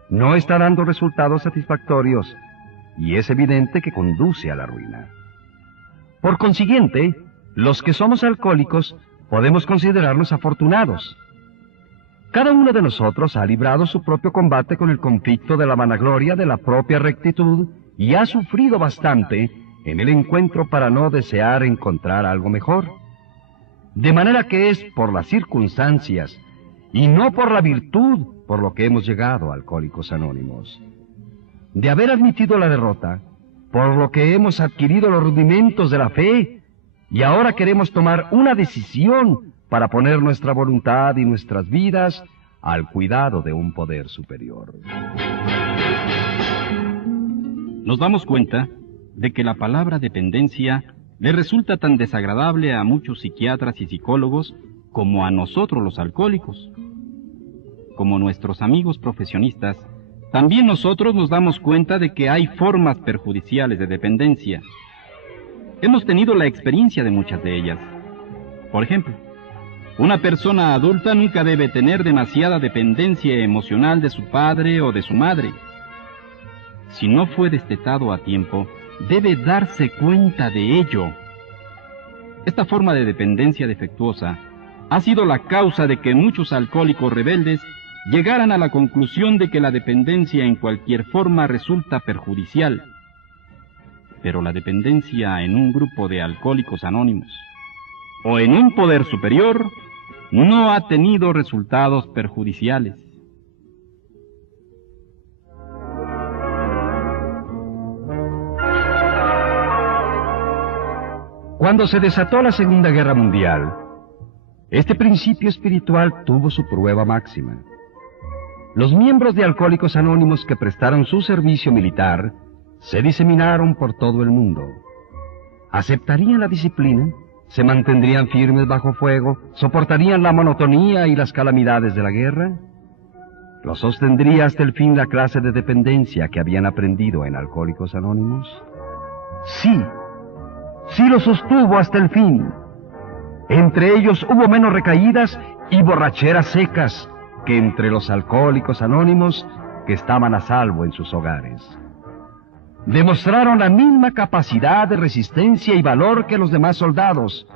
no está dando resultados satisfactorios y es evidente que conduce a la ruina. Por consiguiente, los que somos alcohólicos podemos considerarnos afortunados. Cada uno de nosotros ha librado su propio combate con el conflicto de la vanagloria de la propia rectitud y ha sufrido bastante en el encuentro para no desear encontrar algo mejor. De manera que es por las circunstancias y no por la virtud por lo que hemos llegado a Alcohólicos Anónimos. De haber admitido la derrota, por lo que hemos adquirido los rudimentos de la fe, y ahora queremos tomar una decisión para poner nuestra voluntad y nuestras vidas al cuidado de un poder superior. Nos damos cuenta de que la palabra dependencia le resulta tan desagradable a muchos psiquiatras y psicólogos como a nosotros los alcohólicos. Como nuestros amigos profesionistas, también nosotros nos damos cuenta de que hay formas perjudiciales de dependencia. Hemos tenido la experiencia de muchas de ellas. Por ejemplo, una persona adulta nunca debe tener demasiada dependencia emocional de su padre o de su madre. Si no fue destetado a tiempo, debe darse cuenta de ello. Esta forma de dependencia defectuosa ha sido la causa de que muchos alcohólicos rebeldes llegaran a la conclusión de que la dependencia en cualquier forma resulta perjudicial. Pero la dependencia en un grupo de alcohólicos anónimos o en un poder superior no ha tenido resultados perjudiciales. Cuando se desató la Segunda Guerra Mundial, este principio espiritual tuvo su prueba máxima. Los miembros de Alcohólicos Anónimos que prestaron su servicio militar se diseminaron por todo el mundo. ¿Aceptarían la disciplina? ¿Se mantendrían firmes bajo fuego? ¿Soportarían la monotonía y las calamidades de la guerra? ¿Los sostendría hasta el fin la clase de dependencia que habían aprendido en Alcohólicos Anónimos? Sí, sí lo sostuvo hasta el fin. Entre ellos hubo menos recaídas y borracheras secas que entre los alcohólicos anónimos que estaban a salvo en sus hogares. Demostraron la misma capacidad de resistencia y valor que los demás soldados.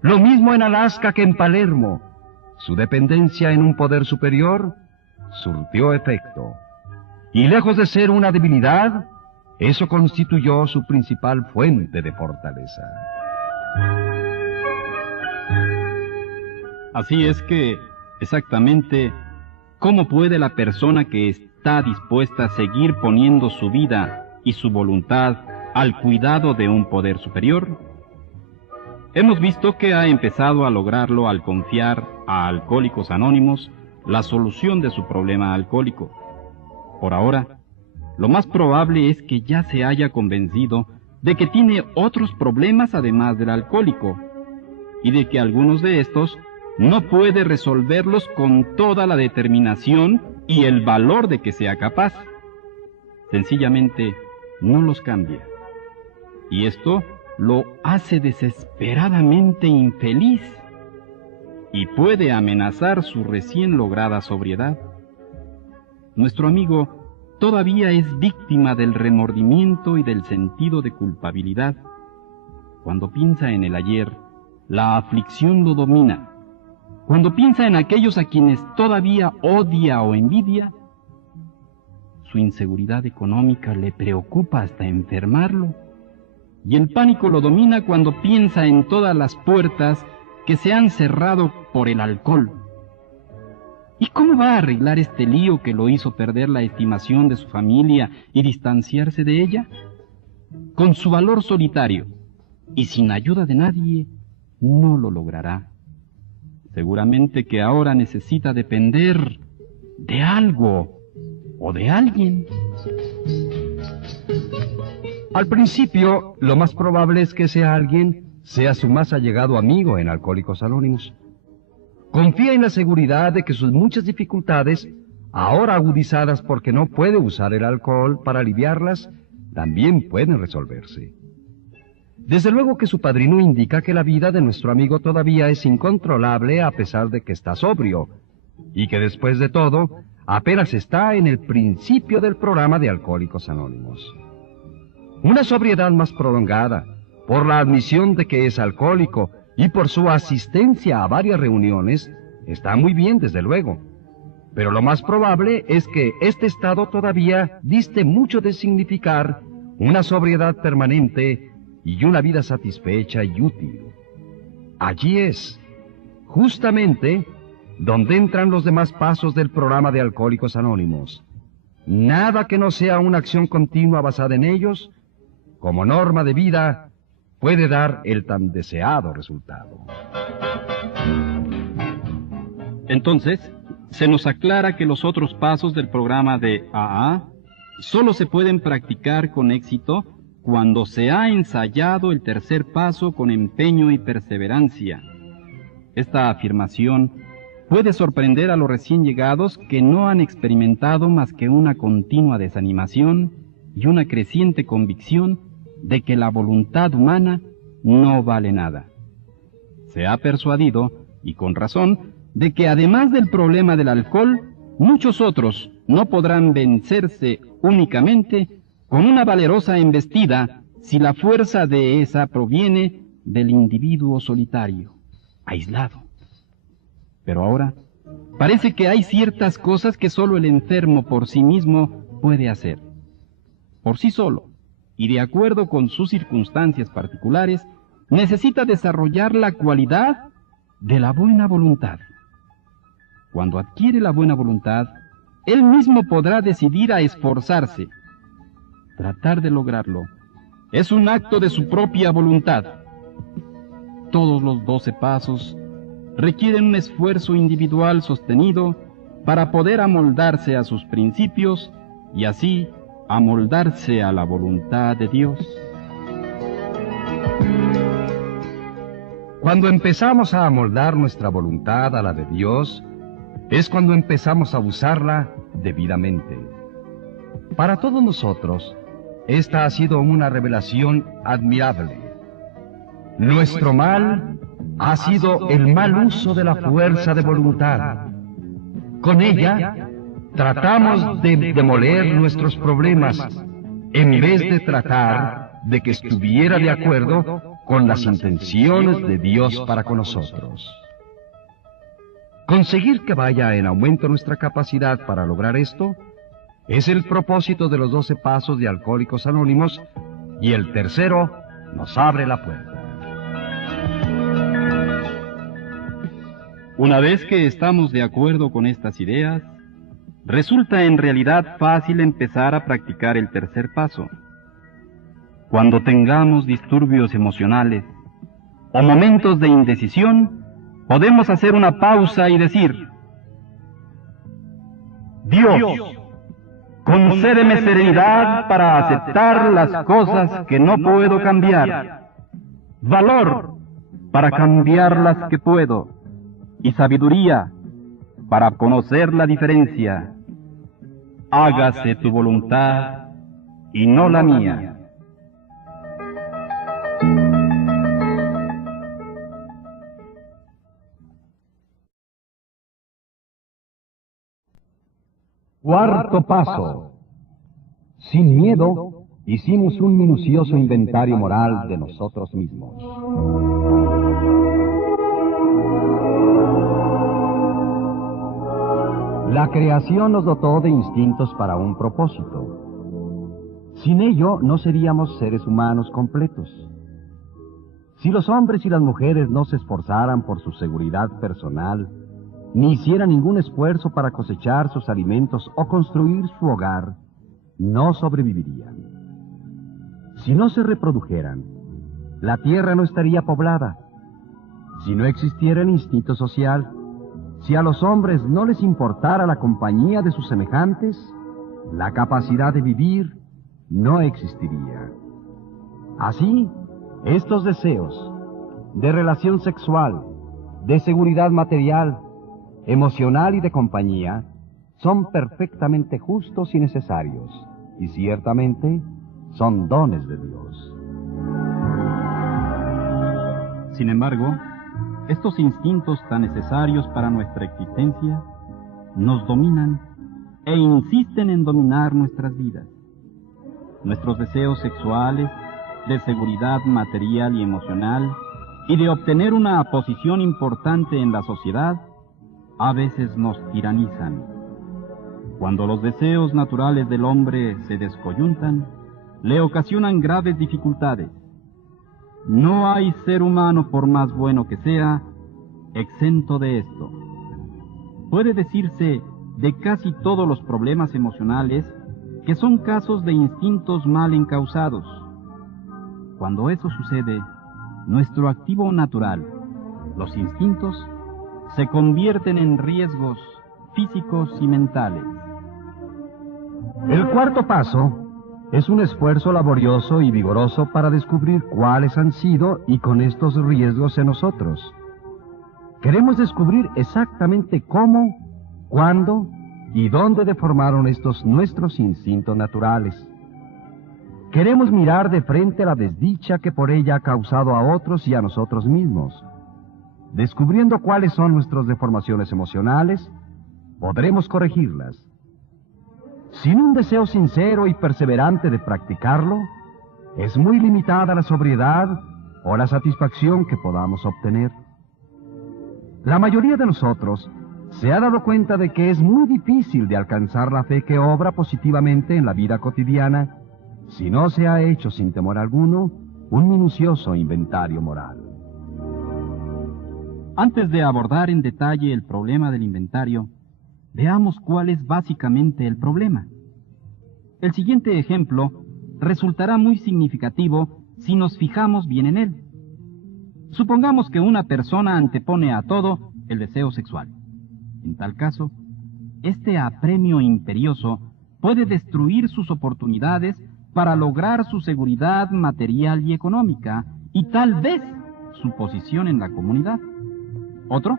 Lo mismo en Alaska que en Palermo. Su dependencia en un poder superior surtió efecto. Y lejos de ser una debilidad, eso constituyó su principal fuente de fortaleza. Así es que, exactamente, ¿cómo puede la persona que está dispuesta a seguir poniendo su vida y su voluntad al cuidado de un poder superior? Hemos visto que ha empezado a lograrlo al confiar a Alcohólicos Anónimos la solución de su problema alcohólico. Por ahora, lo más probable es que ya se haya convencido de que tiene otros problemas además del alcohólico, y de que algunos de estos no puede resolverlos con toda la determinación y el valor de que sea capaz. Sencillamente, no los cambia. Y esto lo hace desesperadamente infeliz y puede amenazar su recién lograda sobriedad. Nuestro amigo todavía es víctima del remordimiento y del sentido de culpabilidad. Cuando piensa en el ayer, la aflicción lo domina. Cuando piensa en aquellos a quienes todavía odia o envidia, su inseguridad económica le preocupa hasta enfermarlo. Y el pánico lo domina cuando piensa en todas las puertas que se han cerrado por el alcohol. ¿Y cómo va a arreglar este lío que lo hizo perder la estimación de su familia y distanciarse de ella? Con su valor solitario y sin ayuda de nadie, no lo logrará. Seguramente que ahora necesita depender de algo o de alguien. Al principio, lo más probable es que ese alguien sea su más allegado amigo en Alcohólicos Anónimos. Confía en la seguridad de que sus muchas dificultades, ahora agudizadas porque no puede usar el alcohol para aliviarlas, también pueden resolverse. Desde luego que su padrino indica que la vida de nuestro amigo todavía es incontrolable a pesar de que está sobrio, y que después de todo, apenas está en el principio del programa de Alcohólicos Anónimos. Una sobriedad más prolongada, por la admisión de que es alcohólico y por su asistencia a varias reuniones, está muy bien, desde luego. Pero lo más probable es que este estado todavía diste mucho de significar una sobriedad permanente y una vida satisfecha y útil. Allí es, justamente, donde entran los demás pasos del programa de Alcohólicos Anónimos. Nada que no sea una acción continua basada en ellos, como norma de vida, puede dar el tan deseado resultado. Entonces, se nos aclara que los otros pasos del programa de AA solo se pueden practicar con éxito cuando se ha ensayado el tercer paso con empeño y perseverancia. Esta afirmación puede sorprender a los recién llegados que no han experimentado más que una continua desanimación y una creciente convicción de que la voluntad humana no vale nada. Se ha persuadido, y con razón, de que además del problema del alcohol, muchos otros no podrán vencerse únicamente con una valerosa embestida si la fuerza de esa proviene del individuo solitario, aislado. Pero ahora, parece que hay ciertas cosas que solo el enfermo por sí mismo puede hacer. Por sí solo, y de acuerdo con sus circunstancias particulares, necesita desarrollar la cualidad de la buena voluntad. Cuando adquiere la buena voluntad, él mismo podrá decidir a esforzarse. Tratar de lograrlo es un acto de su propia voluntad. Todos los 12 pasos requieren un esfuerzo individual sostenido para poder amoldarse a sus principios y así amoldarse a la voluntad de Dios. Cuando empezamos a amoldar nuestra voluntad a la de Dios, es cuando empezamos a usarla debidamente. Para todos nosotros, esta ha sido una revelación admirable. Nuestro mal ha sido el mal uso de la fuerza de voluntad. Con ella, tratamos de demoler nuestros problemas, en vez de tratar de que estuviera de acuerdo con las intenciones de Dios para con nosotros. Conseguir que vaya en aumento nuestra capacidad para lograr esto es el propósito de los 12 pasos de Alcohólicos Anónimos, y el tercero nos abre la puerta. Una vez que estamos de acuerdo con estas ideas, resulta en realidad fácil empezar a practicar el tercer paso. Cuando tengamos disturbios emocionales o momentos de indecisión, podemos hacer una pausa y decir: Dios, concédeme serenidad para aceptar las cosas que no puedo cambiar, valor para cambiar las que puedo, y sabiduría para conocer la diferencia. Hágase tu voluntad y no la mía. Cuarto paso. Sin miedo, hicimos un minucioso inventario moral de nosotros mismos. La creación nos dotó de instintos para un propósito. Sin ello, no seríamos seres humanos completos. Si los hombres y las mujeres no se esforzaran por su seguridad personal, ni hicieran ningún esfuerzo para cosechar sus alimentos o construir su hogar, no sobrevivirían. Si no se reprodujeran, la tierra no estaría poblada. Si no existiera el instinto social, si a los hombres no les importara la compañía de sus semejantes, la capacidad de vivir no existiría. Así, estos deseos de relación sexual, de seguridad material, emocional y de compañía, son perfectamente justos y necesarios, y ciertamente son dones de Dios. Sin embargo, estos instintos tan necesarios para nuestra existencia nos dominan e insisten en dominar nuestras vidas. Nuestros deseos sexuales, de seguridad material y emocional, y de obtener una posición importante en la sociedad, a veces nos tiranizan. Cuando los deseos naturales del hombre se descoyuntan, le ocasionan graves dificultades. No hay ser humano, por más bueno que sea, exento de esto. Puede decirse de casi todos los problemas emocionales que son casos de instintos mal encausados. Cuando eso sucede, nuestro activo natural, los instintos, se convierten en riesgos físicos y mentales. El cuarto paso es un esfuerzo laborioso y vigoroso para descubrir cuáles han sido y con estos riesgos en nosotros. Queremos descubrir exactamente cómo, cuándo y dónde deformaron estos nuestros instintos naturales. Queremos mirar de frente la desdicha que por ella ha causado a otros y a nosotros mismos. Descubriendo cuáles son nuestras deformaciones emocionales, podremos corregirlas. Sin un deseo sincero y perseverante de practicarlo, es muy limitada la sobriedad o la satisfacción que podamos obtener. La mayoría de nosotros se ha dado cuenta de que es muy difícil de alcanzar la fe que obra positivamente en la vida cotidiana si no se ha hecho sin temor alguno un minucioso inventario moral. Antes de abordar en detalle el problema del inventario, veamos cuál es básicamente el problema. El siguiente ejemplo resultará muy significativo si nos fijamos bien en él. Supongamos que una persona antepone a todo el deseo sexual. En tal caso, este apremio imperioso puede destruir sus oportunidades para lograr su seguridad material y económica, y tal vez su posición en la comunidad. Otro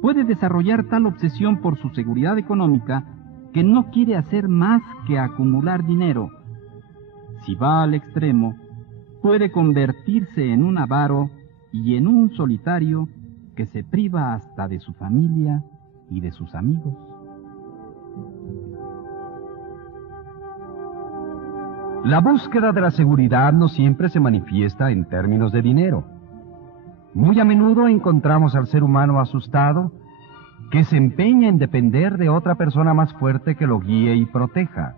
puede desarrollar tal obsesión por su seguridad económica que no quiere hacer más que acumular dinero. Si va al extremo, puede convertirse en un avaro y en un solitario que se priva hasta de su familia y de sus amigos. La búsqueda de la seguridad no siempre se manifiesta en términos de dinero. Muy a menudo encontramos al ser humano asustado que se empeña en depender de otra persona más fuerte que lo guíe y proteja.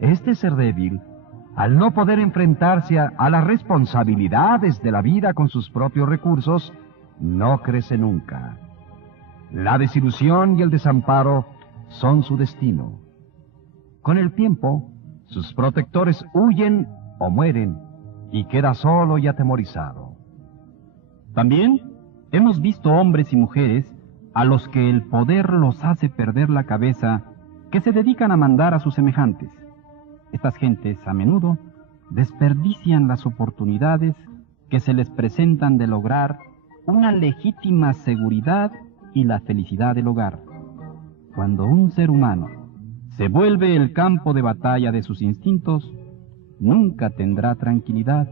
Este ser débil, al no poder enfrentarse a las responsabilidades de la vida con sus propios recursos, no crece nunca. La desilusión y el desamparo son su destino. Con el tiempo, sus protectores huyen o mueren y queda solo y atemorizado. También hemos visto hombres y mujeres a los que el poder los hace perder la cabeza, que se dedican a mandar a sus semejantes. Estas gentes, a menudo, desperdician las oportunidades que se les presentan de lograr una legítima seguridad y la felicidad del hogar. Cuando un ser humano se vuelve el campo de batalla de sus instintos, nunca tendrá tranquilidad.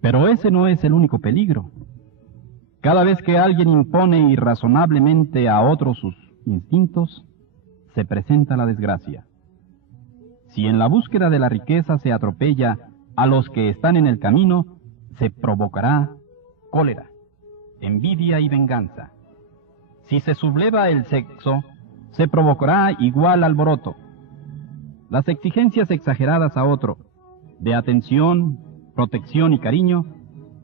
Pero ese no es el único peligro. Cada vez que alguien impone irrazonablemente a otros sus instintos, se presenta la desgracia. Si en la búsqueda de la riqueza se atropella a los que están en el camino, se provocará cólera, envidia y venganza. Si se subleva el sexo, se provocará igual alboroto. Las exigencias exageradas a otro, de atención, protección y cariño,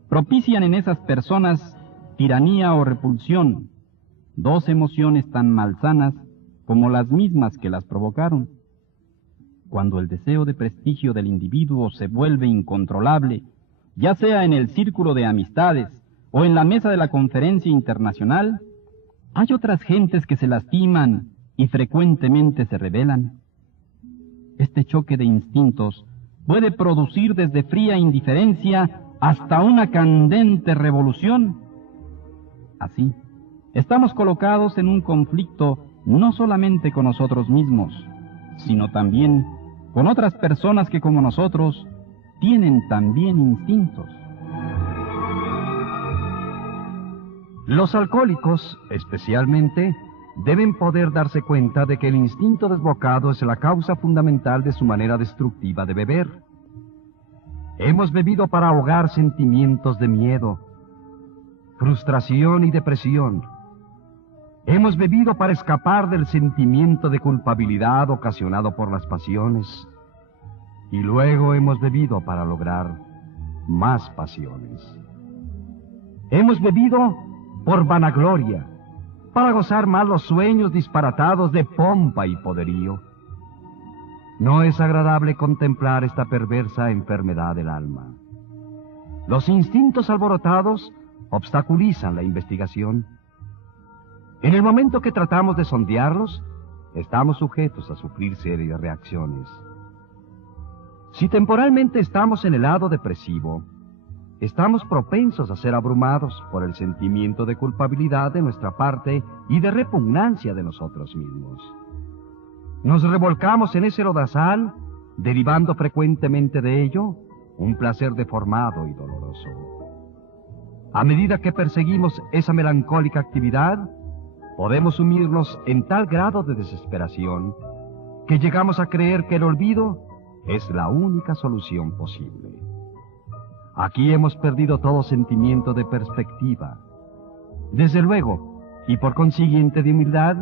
propician en esas personas tiranía o repulsión, dos emociones tan malsanas como las mismas que las provocaron. Cuando el deseo de prestigio del individuo se vuelve incontrolable, ya sea en el círculo de amistades o en la mesa de la conferencia internacional, hay otras gentes que se lastiman y frecuentemente se rebelan. Este choque de instintos puede producir desde fría indiferencia hasta una candente revolución. Así, estamos colocados en un conflicto no solamente con nosotros mismos, sino también con otras personas que, como nosotros, tienen también instintos. Los alcohólicos, especialmente, deben poder darse cuenta de que el instinto desbocado es la causa fundamental de su manera destructiva de beber. Hemos bebido para ahogar sentimientos de miedo, frustración y depresión. Hemos bebido para escapar del sentimiento de culpabilidad ocasionado por las pasiones. Y luego hemos bebido para lograr más pasiones. Hemos bebido por vanagloria, para gozar más los sueños disparatados de pompa y poderío. No es agradable contemplar esta perversa enfermedad del alma. Los instintos alborotados obstaculizan la investigación. En el momento que tratamos de sondearlos, estamos sujetos a sufrir serias reacciones. Si temporalmente estamos en el lado depresivo, estamos propensos a ser abrumados por el sentimiento de culpabilidad de nuestra parte y de repugnancia de nosotros mismos. Nos revolcamos en ese lodazal, derivando frecuentemente de ello un placer deformado y doloroso. A medida que perseguimos esa melancólica actividad, podemos sumirnos en tal grado de desesperación que llegamos a creer que el olvido es la única solución posible. Aquí hemos perdido todo sentimiento de perspectiva, desde luego, y por consiguiente de humildad,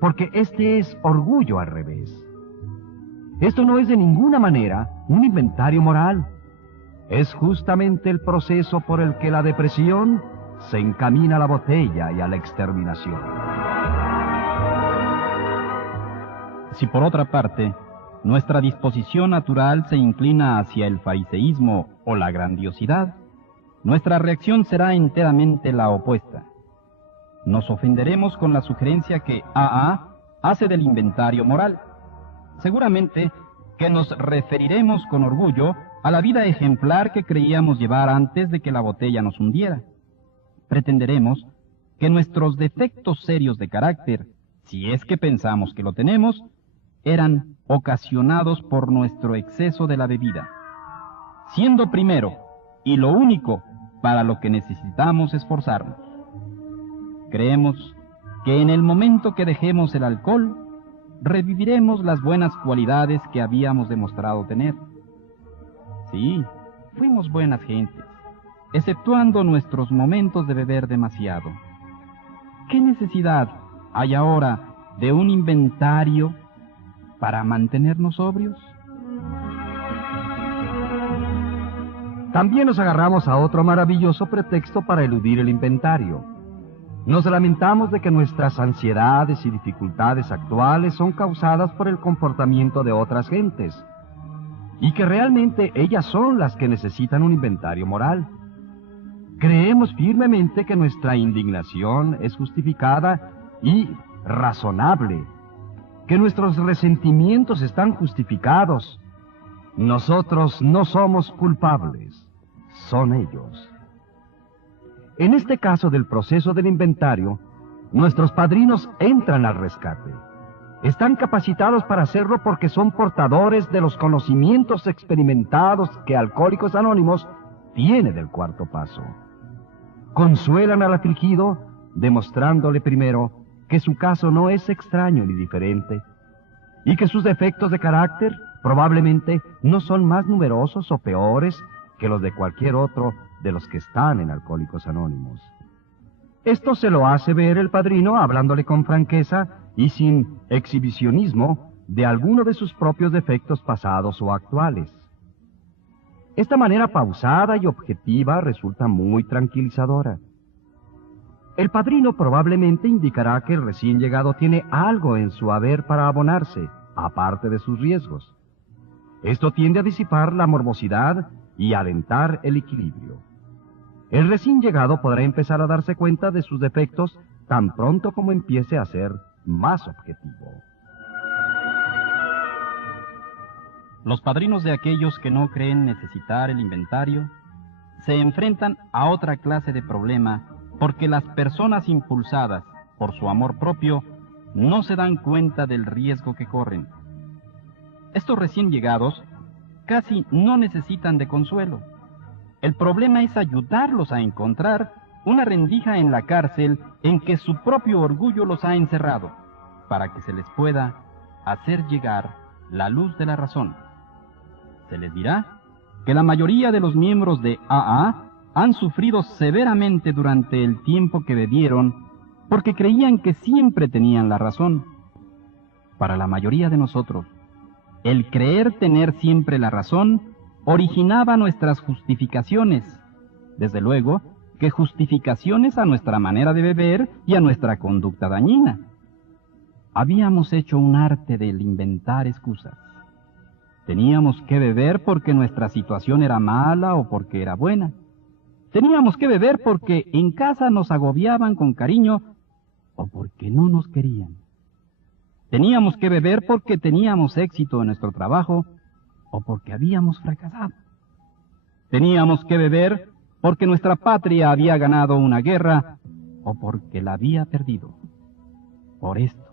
porque este es orgullo al revés. Esto no es de ninguna manera un inventario moral. Es justamente el proceso por el que la depresión se encamina a la botella y a la exterminación. Si por otra parte, nuestra disposición natural se inclina hacia el fariseísmo o la grandiosidad, nuestra reacción será enteramente la opuesta. Nos ofenderemos con la sugerencia que AA hace del inventario moral. Seguramente que nos referiremos con orgullo a la vida ejemplar que creíamos llevar antes de que la botella nos hundiera. Pretenderemos que nuestros defectos serios de carácter, si es que pensamos que lo tenemos, eran ocasionados por nuestro exceso de la bebida, siendo primero y lo único para lo que necesitamos esforzarnos. Creemos que en el momento que dejemos el alcohol, reviviremos las buenas cualidades que habíamos demostrado tener. Sí, fuimos buenas gentes, exceptuando nuestros momentos de beber demasiado. ¿Qué necesidad hay ahora de un inventario para mantenernos sobrios? También nos agarramos a otro maravilloso pretexto para eludir el inventario. Nos lamentamos de que nuestras ansiedades y dificultades actuales son causadas por el comportamiento de otras gentes, y que realmente ellas son las que necesitan un inventario moral. Creemos firmemente que nuestra indignación es justificada y razonable, que nuestros resentimientos están justificados. Nosotros no somos culpables, son ellos. En este caso del proceso del inventario, nuestros padrinos entran al rescate. Están capacitados para hacerlo porque son portadores de los conocimientos experimentados que Alcohólicos Anónimos tiene del cuarto paso. Consuelan al afligido, demostrándole primero que su caso no es extraño ni diferente, y que sus defectos de carácter probablemente no son más numerosos o peores que los de cualquier otro de los que están en Alcohólicos Anónimos. Esto se lo hace ver el padrino hablándole con franqueza y sin exhibicionismo de alguno de sus propios defectos pasados o actuales. Esta manera pausada y objetiva resulta muy tranquilizadora. El padrino probablemente indicará que el recién llegado tiene algo en su haber para abonarse, aparte de sus riesgos. Esto tiende a disipar la morbosidad y a alentar el equilibrio. El recién llegado podrá empezar a darse cuenta de sus defectos tan pronto como empiece a ser más objetivo. Los padrinos de aquellos que no creen necesitar el inventario se enfrentan a otra clase de problema porque las personas impulsadas por su amor propio no se dan cuenta del riesgo que corren. Estos recién llegados casi no necesitan de consuelo. El problema es ayudarlos a encontrar una rendija en la cárcel en que su propio orgullo los ha encerrado, para que se les pueda hacer llegar la luz de la razón. Se les dirá que la mayoría de los miembros de AA han sufrido severamente durante el tiempo que bebieron, porque creían que siempre tenían la razón. Para la mayoría de nosotros, el creer tener siempre la razón originaba nuestras justificaciones, desde luego que justificaciones a nuestra manera de beber y a nuestra conducta dañina. Habíamos hecho un arte del inventar excusas. Teníamos que beber porque nuestra situación era mala o porque era buena. Teníamos que beber porque en casa nos agobiaban con cariño o porque no nos querían. Teníamos que beber porque teníamos éxito en nuestro trabajo o porque habíamos fracasado. Teníamos que beber porque nuestra patria había ganado una guerra o porque la había perdido. Por esto,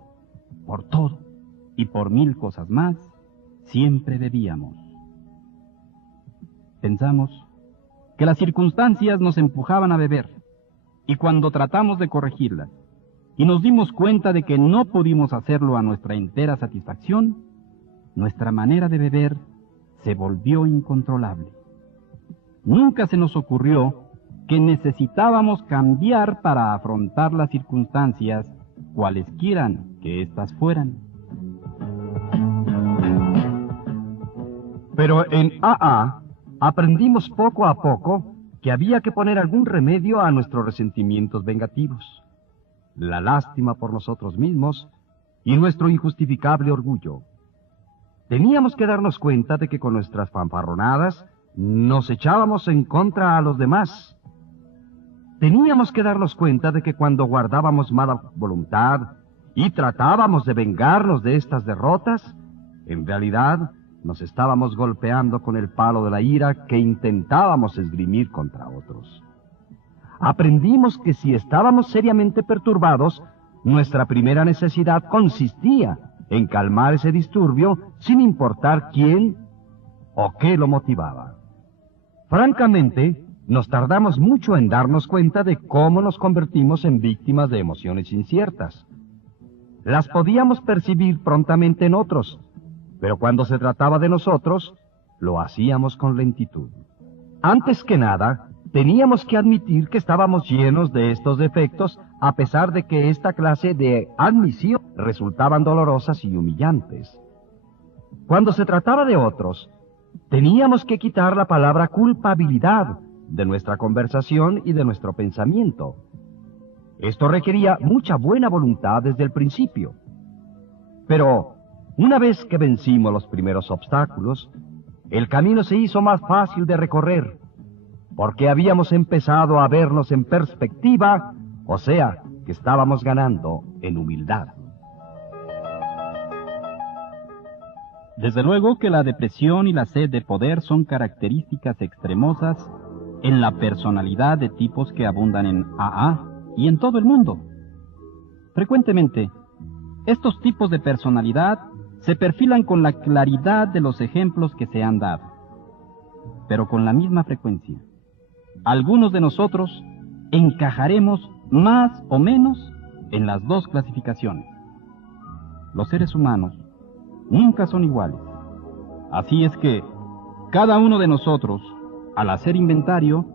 por todo y por mil cosas más, siempre bebíamos. Pensamos que las circunstancias nos empujaban a beber, y cuando tratamos de corregirlas, y nos dimos cuenta de que no pudimos hacerlo a nuestra entera satisfacción, nuestra manera de beber se volvió incontrolable. Nunca se nos ocurrió que necesitábamos cambiar para afrontar las circunstancias, cualesquieran que éstas fueran. Pero en AA aprendimos poco a poco que había que poner algún remedio a nuestros resentimientos vengativos, la lástima por nosotros mismos y nuestro injustificable orgullo. Teníamos que darnos cuenta de que con nuestras fanfarronadas nos echábamos en contra a los demás. Teníamos que darnos cuenta de que cuando guardábamos mala voluntad y tratábamos de vengarnos de estas derrotas, en realidad nos estábamos golpeando con el palo de la ira que intentábamos esgrimir contra otros. Aprendimos que si estábamos seriamente perturbados, nuestra primera necesidad consistía en calmar ese disturbio sin importar quién o qué lo motivaba. Francamente, nos tardamos mucho en darnos cuenta de cómo nos convertimos en víctimas de emociones inciertas. Las podíamos percibir prontamente en otros, pero cuando se trataba de nosotros, lo hacíamos con lentitud. Antes que nada, teníamos que admitir que estábamos llenos de estos defectos, a pesar de que esta clase de admisión resultaban dolorosas y humillantes. Cuando se trataba de otros, teníamos que quitar la palabra culpabilidad de nuestra conversación y de nuestro pensamiento. Esto requería mucha buena voluntad desde el principio. Pero una vez que vencimos los primeros obstáculos, el camino se hizo más fácil de recorrer, porque habíamos empezado a vernos en perspectiva, o sea, que estábamos ganando en humildad. Desde luego que la depresión y la sed de poder son características extremosas en la personalidad de tipos que abundan en AA y en todo el mundo. Frecuentemente, estos tipos de personalidad se perfilan con la claridad de los ejemplos que se han dado, pero con la misma frecuencia. Algunos de nosotros encajaremos más o menos en las dos clasificaciones. Los seres humanos nunca son iguales. Así es que cada uno de nosotros, al hacer inventario,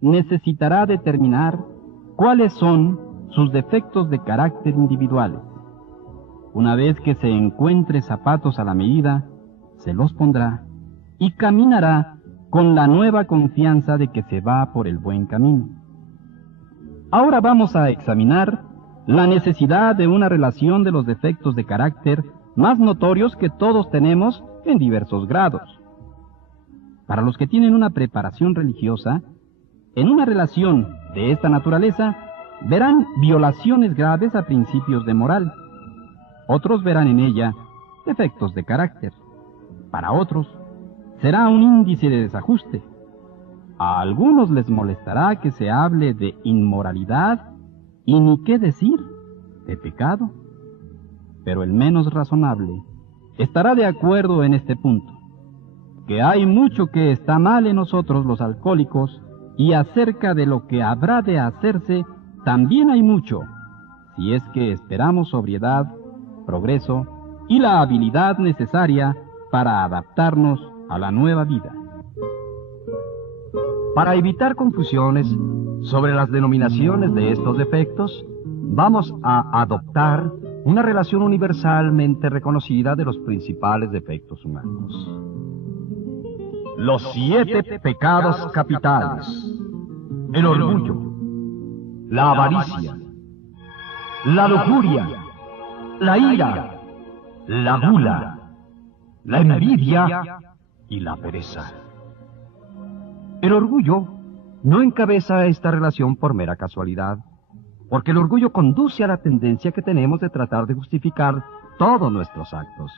necesitará determinar cuáles son sus defectos de carácter individuales. Una vez que se encuentre zapatos a la medida, se los pondrá y caminará con la nueva confianza de que se va por el buen camino. Ahora vamos a examinar la necesidad de una relación de los defectos de carácter más notorios que todos tenemos en diversos grados. Para los que tienen una preparación religiosa, en una relación de esta naturaleza, verán violaciones graves a principios de moral. Otros verán en ella defectos de carácter. Para otros, será un índice de desajuste. A algunos les molestará que se hable de inmoralidad y ni qué decir de pecado. Pero el menos razonable estará de acuerdo en este punto, que hay mucho que está mal en nosotros los alcohólicos y acerca de lo que habrá de hacerse también hay mucho, si es que esperamos sobriedad, progreso y la habilidad necesaria para adaptarnos a la nueva vida. Para evitar confusiones sobre las denominaciones de estos defectos, vamos a adoptar una relación universalmente reconocida de los principales defectos humanos. Los 7 pecados capitales: el orgullo, la avaricia, la lujuria, la ira, la gula, la envidia y la pereza. El orgullo no encabeza esta relación por mera casualidad, porque el orgullo conduce a la tendencia que tenemos de tratar de justificar todos nuestros actos,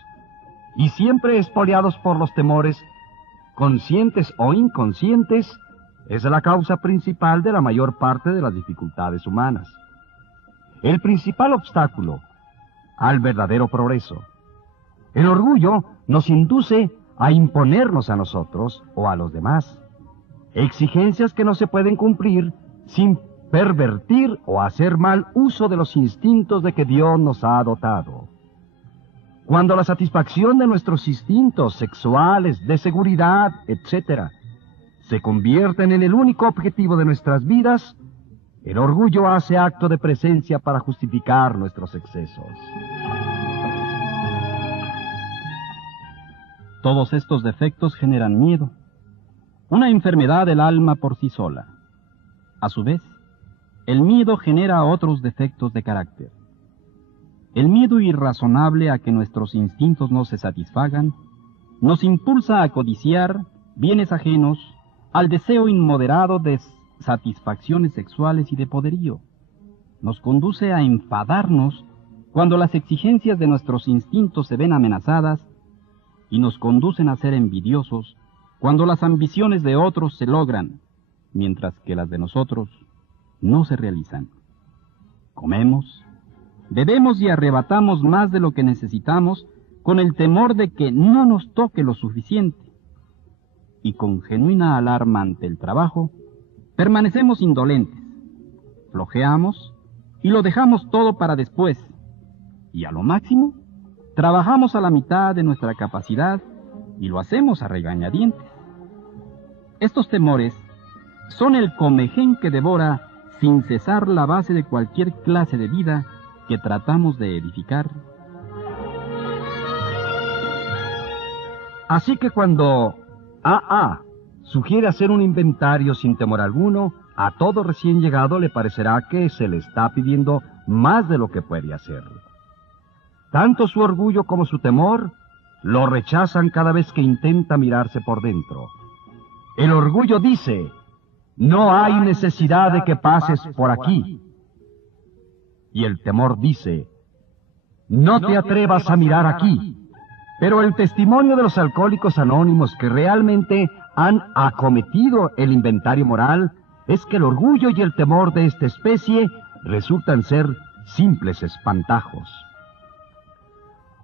y siempre espoliados por los temores, conscientes o inconscientes, es la causa principal de la mayor parte de las dificultades humanas. El principal obstáculo al verdadero progreso. El orgullo nos induce a imponernos a nosotros o a los demás exigencias que no se pueden cumplir sin pervertir o hacer mal uso de los instintos de que Dios nos ha dotado. Cuando la satisfacción de nuestros instintos sexuales, de seguridad, etc., se convierten en el único objetivo de nuestras vidas, el orgullo hace acto de presencia para justificar nuestros excesos. Todos estos defectos generan miedo, una enfermedad del alma por sí sola. A su vez, el miedo genera otros defectos de carácter. El miedo irrazonable a que nuestros instintos no se satisfagan nos impulsa a codiciar bienes ajenos, al deseo inmoderado de satisfacciones sexuales y de poderío. Nos conduce a enfadarnos cuando las exigencias de nuestros instintos se ven amenazadas y nos conducen a ser envidiosos cuando las ambiciones de otros se logran, mientras que las de nosotros no se realizan. Comemos, bebemos y arrebatamos más de lo que necesitamos con el temor de que no nos toque lo suficiente. Y con genuina alarma ante el trabajo, permanecemos indolentes, flojeamos y lo dejamos todo para después. Y a lo máximo, trabajamos a la mitad de nuestra capacidad y lo hacemos a regañadientes. Estos temores son el comején que devora sin cesar la base de cualquier clase de vida que tratamos de edificar. Así que cuando A.A. sugiere hacer un inventario sin temor alguno, a todo recién llegado le parecerá que se le está pidiendo más de lo que puede hacer. Tanto su orgullo como su temor lo rechazan cada vez que intenta mirarse por dentro. El orgullo dice: no hay necesidad de que pases por aquí. Y el temor dice: no te atrevas a mirar aquí. Pero el testimonio de los alcohólicos anónimos que realmente han acometido el inventario moral es que el orgullo y el temor de esta especie resultan ser simples espantajos.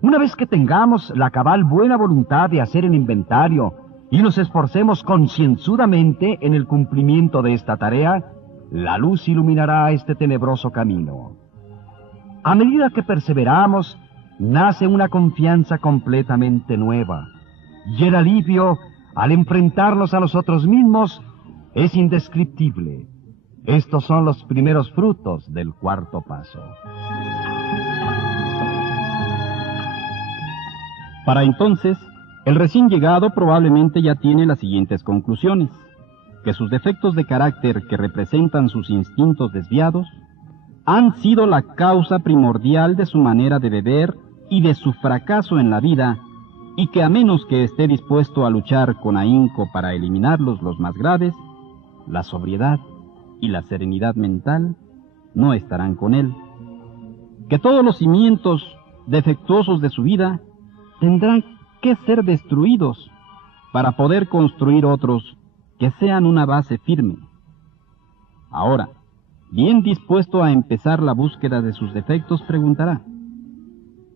Una vez que tengamos la cabal buena voluntad de hacer el inventario y nos esforcemos concienzudamente en el cumplimiento de esta tarea, la luz iluminará este tenebroso camino. A medida que perseveramos, nace una confianza completamente nueva, y el alivio al enfrentarnos a nosotros mismos es indescriptible. Estos son los primeros frutos del cuarto paso. Para entonces, el recién llegado probablemente ya tiene las siguientes conclusiones: que sus defectos de carácter que representan sus instintos desviados han sido la causa primordial de su manera de beber y de su fracaso en la vida, y que a menos que esté dispuesto a luchar con ahínco para eliminarlos los más graves, la sobriedad y la serenidad mental no estarán con él. Que todos los cimientos defectuosos de su vida tendrán que ser destruidos para poder construir otros que sean una base firme. Ahora, bien dispuesto a empezar la búsqueda de sus defectos, preguntará: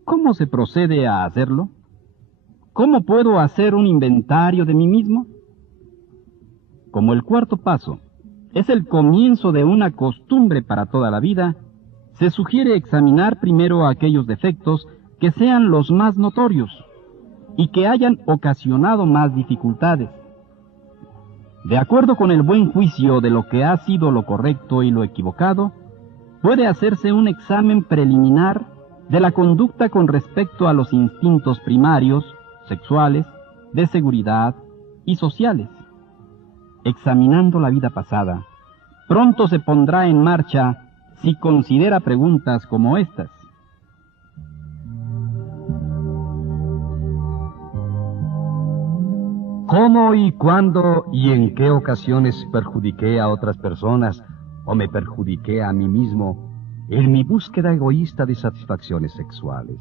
¿cómo se procede a hacerlo? ¿Cómo puedo hacer un inventario de mí mismo? Como el cuarto paso es el comienzo de una costumbre para toda la vida, se sugiere examinar primero aquellos defectos que sean los más notorios y que hayan ocasionado más dificultades. De acuerdo con el buen juicio de lo que ha sido lo correcto y lo equivocado, puede hacerse un examen preliminar de la conducta con respecto a los instintos primarios, sexuales, de seguridad y sociales. Examinando la vida pasada, pronto se pondrá en marcha si considera preguntas como estas. ¿Cómo y cuándo y en qué ocasiones perjudiqué a otras personas o me perjudiqué a mí mismo en mi búsqueda egoísta de satisfacciones sexuales?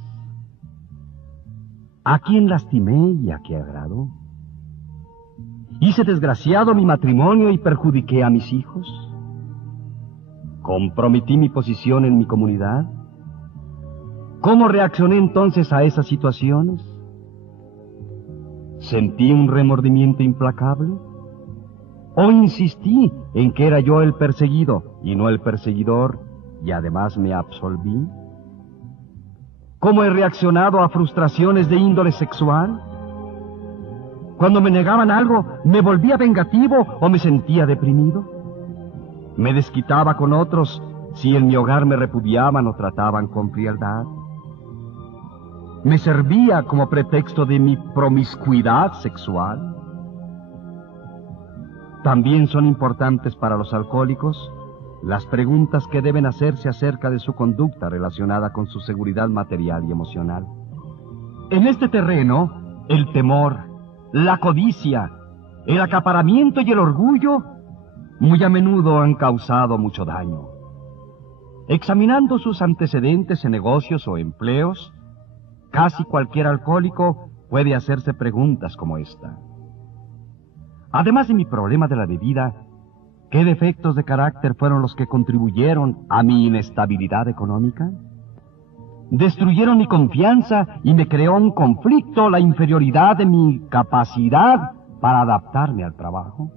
¿A quién lastimé y a qué agrado? ¿Hice desgraciado mi matrimonio y perjudiqué a mis hijos? ¿Comprometí mi posición en mi comunidad? ¿Cómo reaccioné entonces a esas situaciones? ¿Sentí un remordimiento implacable? ¿O insistí en que era yo el perseguido y no el perseguidor, y además me absolví? ¿Cómo he reaccionado a frustraciones de índole sexual? Cuando me negaban algo, ¿me volvía vengativo o me sentía deprimido? ¿Me desquitaba con otros si en mi hogar me repudiaban o trataban con frialdad? ¿Me servía como pretexto de mi promiscuidad sexual? También son importantes para los alcohólicos las preguntas que deben hacerse acerca de su conducta relacionada con su seguridad material y emocional. En este terreno, el temor, la codicia, el acaparamiento y el orgullo muy a menudo han causado mucho daño. Examinando sus antecedentes en negocios o empleos, casi cualquier alcohólico puede hacerse preguntas como esta. Además de mi problema de la bebida, ¿qué defectos de carácter fueron los que contribuyeron a mi inestabilidad económica? ¿Destruyeron mi confianza y me creó un conflicto la inferioridad de mi capacidad para adaptarme al trabajo?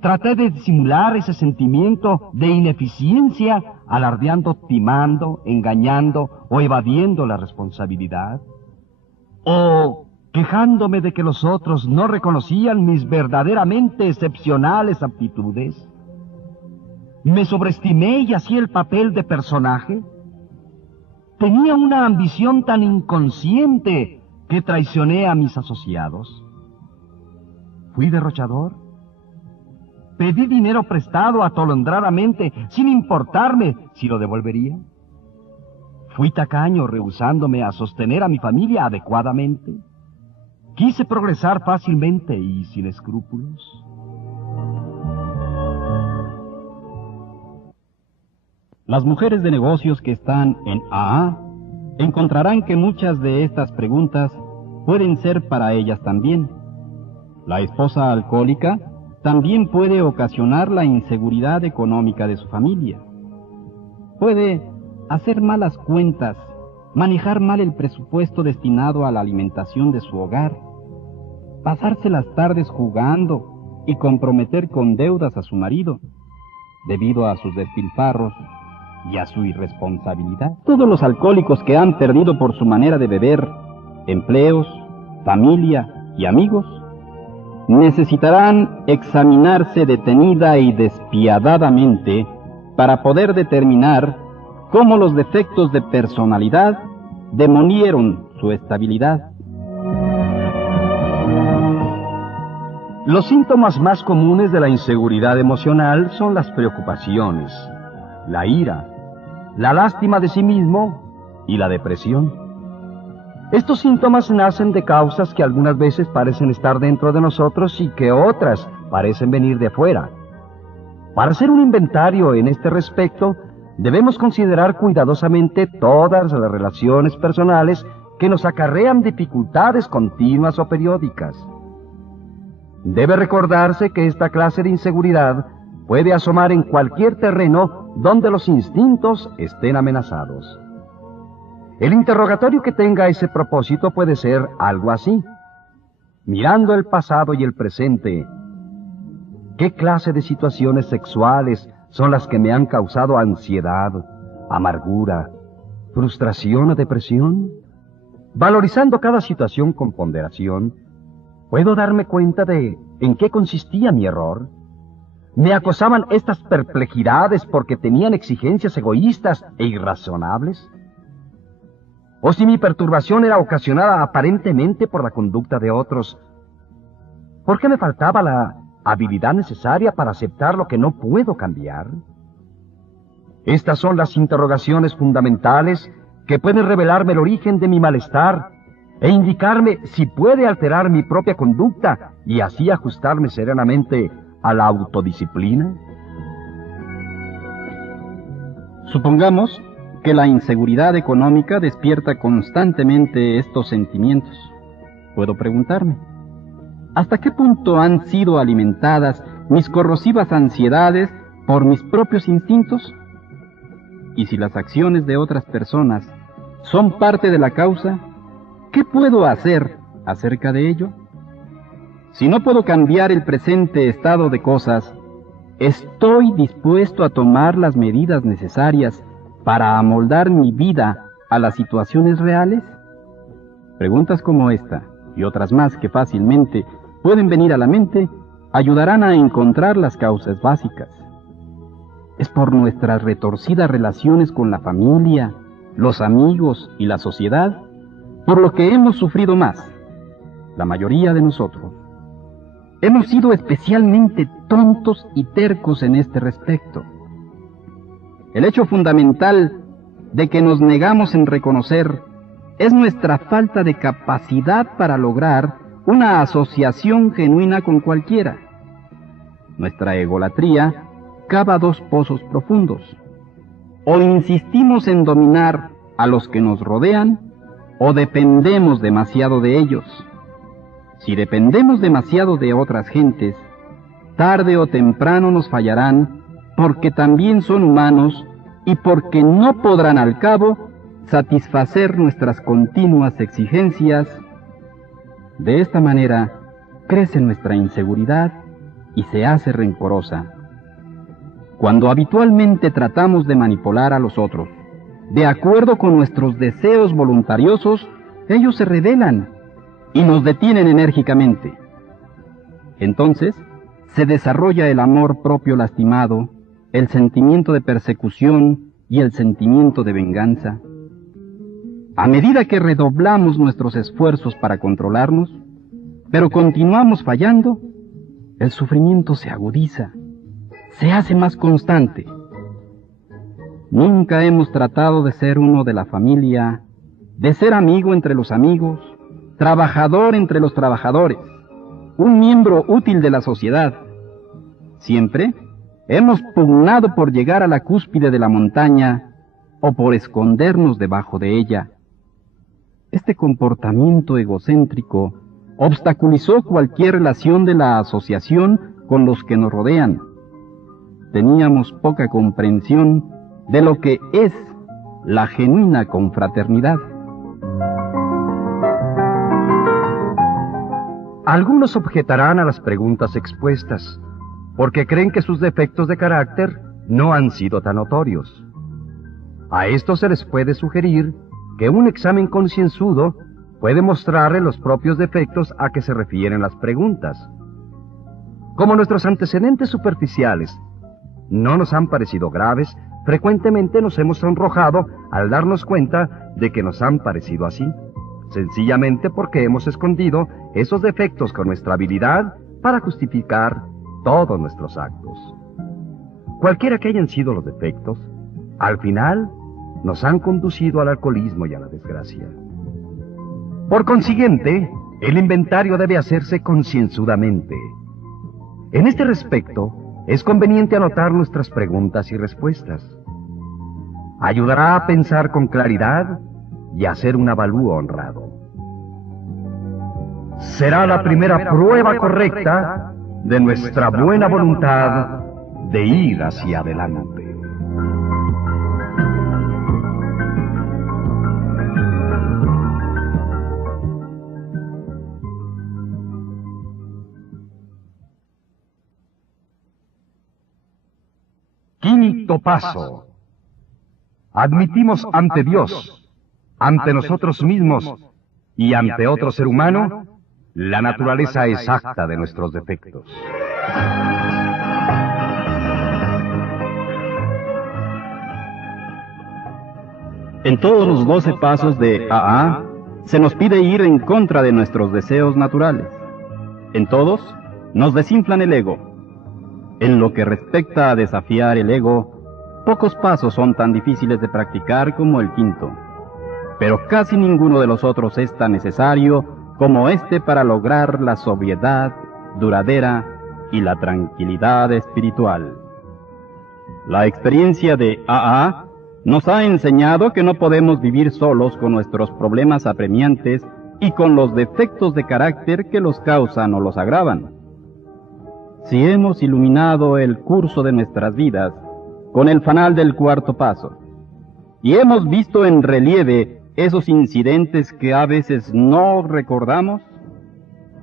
¿Traté de disimular ese sentimiento de ineficiencia alardeando, timando, engañando o evadiendo la responsabilidad? ¿O quejándome de que los otros no reconocían mis verdaderamente excepcionales aptitudes? ¿Me sobreestimé y hacía el papel de personaje? ¿Tenía una ambición tan inconsciente que traicioné a mis asociados? ¿Fui derrochador? ¿Pedí dinero prestado atolondradamente sin importarme si lo devolvería? ¿Fui tacaño rehusándome a sostener a mi familia adecuadamente? ¿Quise progresar fácilmente y sin escrúpulos? Las mujeres de negocios que están en AA encontrarán que muchas de estas preguntas pueden ser para ellas también. La esposa alcohólica también puede ocasionar la inseguridad económica de su familia. Puede hacer malas cuentas, manejar mal el presupuesto destinado a la alimentación de su hogar, pasarse las tardes jugando y comprometer con deudas a su marido, debido a sus despilfarros y a su irresponsabilidad. Todos los alcohólicos que han perdido por su manera de beber empleos, familia y amigos, necesitarán examinarse detenida y despiadadamente para poder determinar cómo los defectos de personalidad demolieron su estabilidad. Los síntomas más comunes de la inseguridad emocional son las preocupaciones, la ira, la lástima de sí mismo y la depresión. Estos síntomas nacen de causas que algunas veces parecen estar dentro de nosotros y que otras parecen venir de afuera. Para hacer un inventario en este respecto, debemos considerar cuidadosamente todas las relaciones personales que nos acarrean dificultades continuas o periódicas. Debe recordarse que esta clase de inseguridad puede asomar en cualquier terreno donde los instintos estén amenazados. El interrogatorio que tenga ese propósito puede ser algo así. Mirando el pasado y el presente, ¿Qué clase de situaciones sexuales son las que me han causado ansiedad, amargura, frustración o depresión? Valorizando cada situación con ponderación, ¿puedo darme cuenta de en qué consistía mi error? ¿Me acosaban estas perplejidades porque tenían exigencias egoístas e irrazonables? ¿O si mi perturbación era ocasionada aparentemente por la conducta de otros, por qué me faltaba la habilidad necesaria para aceptar lo que no puedo cambiar? Estas son las interrogaciones fundamentales que pueden revelarme el origen de mi malestar e indicarme si puede alterar mi propia conducta y así ajustarme serenamente a la autodisciplina. Supongamos que la inseguridad económica despierta constantemente estos sentimientos. Puedo preguntarme, ¿hasta qué punto han sido alimentadas mis corrosivas ansiedades por mis propios instintos? Y si las acciones de otras personas son parte de la causa, ¿qué puedo hacer acerca de ello? Si no puedo cambiar el presente estado de cosas, ¿estoy dispuesto a tomar las medidas necesarias para amoldar mi vida a las situaciones reales? Preguntas como esta y otras más que fácilmente pueden venir a la mente ayudarán a encontrar las causas básicas. Es por nuestras retorcidas relaciones con la familia, los amigos y la sociedad, por lo que hemos sufrido más, la mayoría de nosotros. Hemos sido especialmente tontos y tercos en este respecto. El hecho fundamental de que nos negamos en reconocer es nuestra falta de capacidad para lograr una asociación genuina con cualquiera. Nuestra egolatría cava dos pozos profundos. O insistimos en dominar a los que nos rodean, o dependemos demasiado de ellos. Si dependemos demasiado de otras gentes, tarde o temprano nos fallarán, porque también son humanos y porque no podrán al cabo satisfacer nuestras continuas exigencias. De esta manera crece nuestra inseguridad y se hace rencorosa. Cuando habitualmente tratamos de manipular a los otros, de acuerdo con nuestros deseos voluntariosos, ellos se rebelan y nos detienen enérgicamente. Entonces, se desarrolla el amor propio lastimado, el sentimiento de persecución y el sentimiento de venganza. A medida que redoblamos nuestros esfuerzos para controlarnos, pero continuamos fallando, el sufrimiento se agudiza, se hace más constante. Nunca hemos tratado de ser uno de la familia, de ser amigo entre los amigos, trabajador entre los trabajadores, un miembro útil de la sociedad. Siempre hemos pugnado por llegar a la cúspide de la montaña o por escondernos debajo de ella. Este comportamiento egocéntrico obstaculizó cualquier relación de la asociación con los que nos rodean. Teníamos poca comprensión de lo que es la genuina confraternidad. Algunos objetarán a las preguntas expuestas, porque creen que sus defectos de carácter no han sido tan notorios. A esto se les puede sugerir que un examen concienzudo puede mostrarle los propios defectos a que se refieren las preguntas. Como nuestros antecedentes superficiales no nos han parecido graves, frecuentemente nos hemos sonrojado al darnos cuenta de que nos han parecido así, sencillamente porque hemos escondido esos defectos con nuestra habilidad para justificar todos nuestros actos. Cualquiera que hayan sido los defectos, al final nos han conducido al alcoholismo y a la desgracia. Por consiguiente, el inventario debe hacerse concienzudamente. En este respecto, es conveniente anotar nuestras preguntas y respuestas. Ayudará a pensar con claridad y a hacer un avalúo honrado. Será la primera prueba correcta de nuestra buena voluntad de ir hacia adelante. Quinto paso. Admitimos ante Dios, ante nosotros mismos y ante otro ser humano la naturaleza exacta de nuestros defectos. En todos los 12 pasos de AA se nos pide ir en contra de nuestros deseos naturales. En todos nos desinflan el ego. En lo que respecta a desafiar el ego, pocos pasos son tan difíciles de practicar como el quinto, pero casi ninguno de los otros es tan necesario como este para lograr la sobriedad duradera y la tranquilidad espiritual. La experiencia de AA nos ha enseñado que no podemos vivir solos con nuestros problemas apremiantes y con los defectos de carácter que los causan o los agravan. Si hemos iluminado el curso de nuestras vidas con el fanal del cuarto paso, y hemos visto en relieve esos incidentes que a veces no recordamos,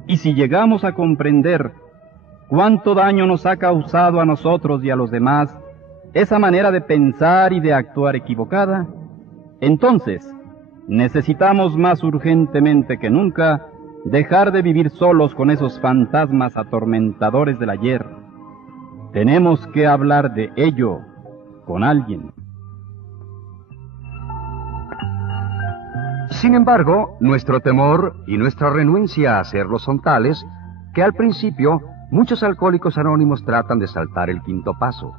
y si llegamos a comprender cuánto daño nos ha causado a nosotros y a los demás esa manera de pensar y de actuar equivocada, entonces necesitamos más urgentemente que nunca dejar de vivir solos con esos fantasmas atormentadores del ayer. Tenemos que hablar de ello con alguien. Sin embargo, nuestro temor y nuestra renuencia a hacerlo son tales que al principio muchos alcohólicos anónimos tratan de saltar el quinto paso.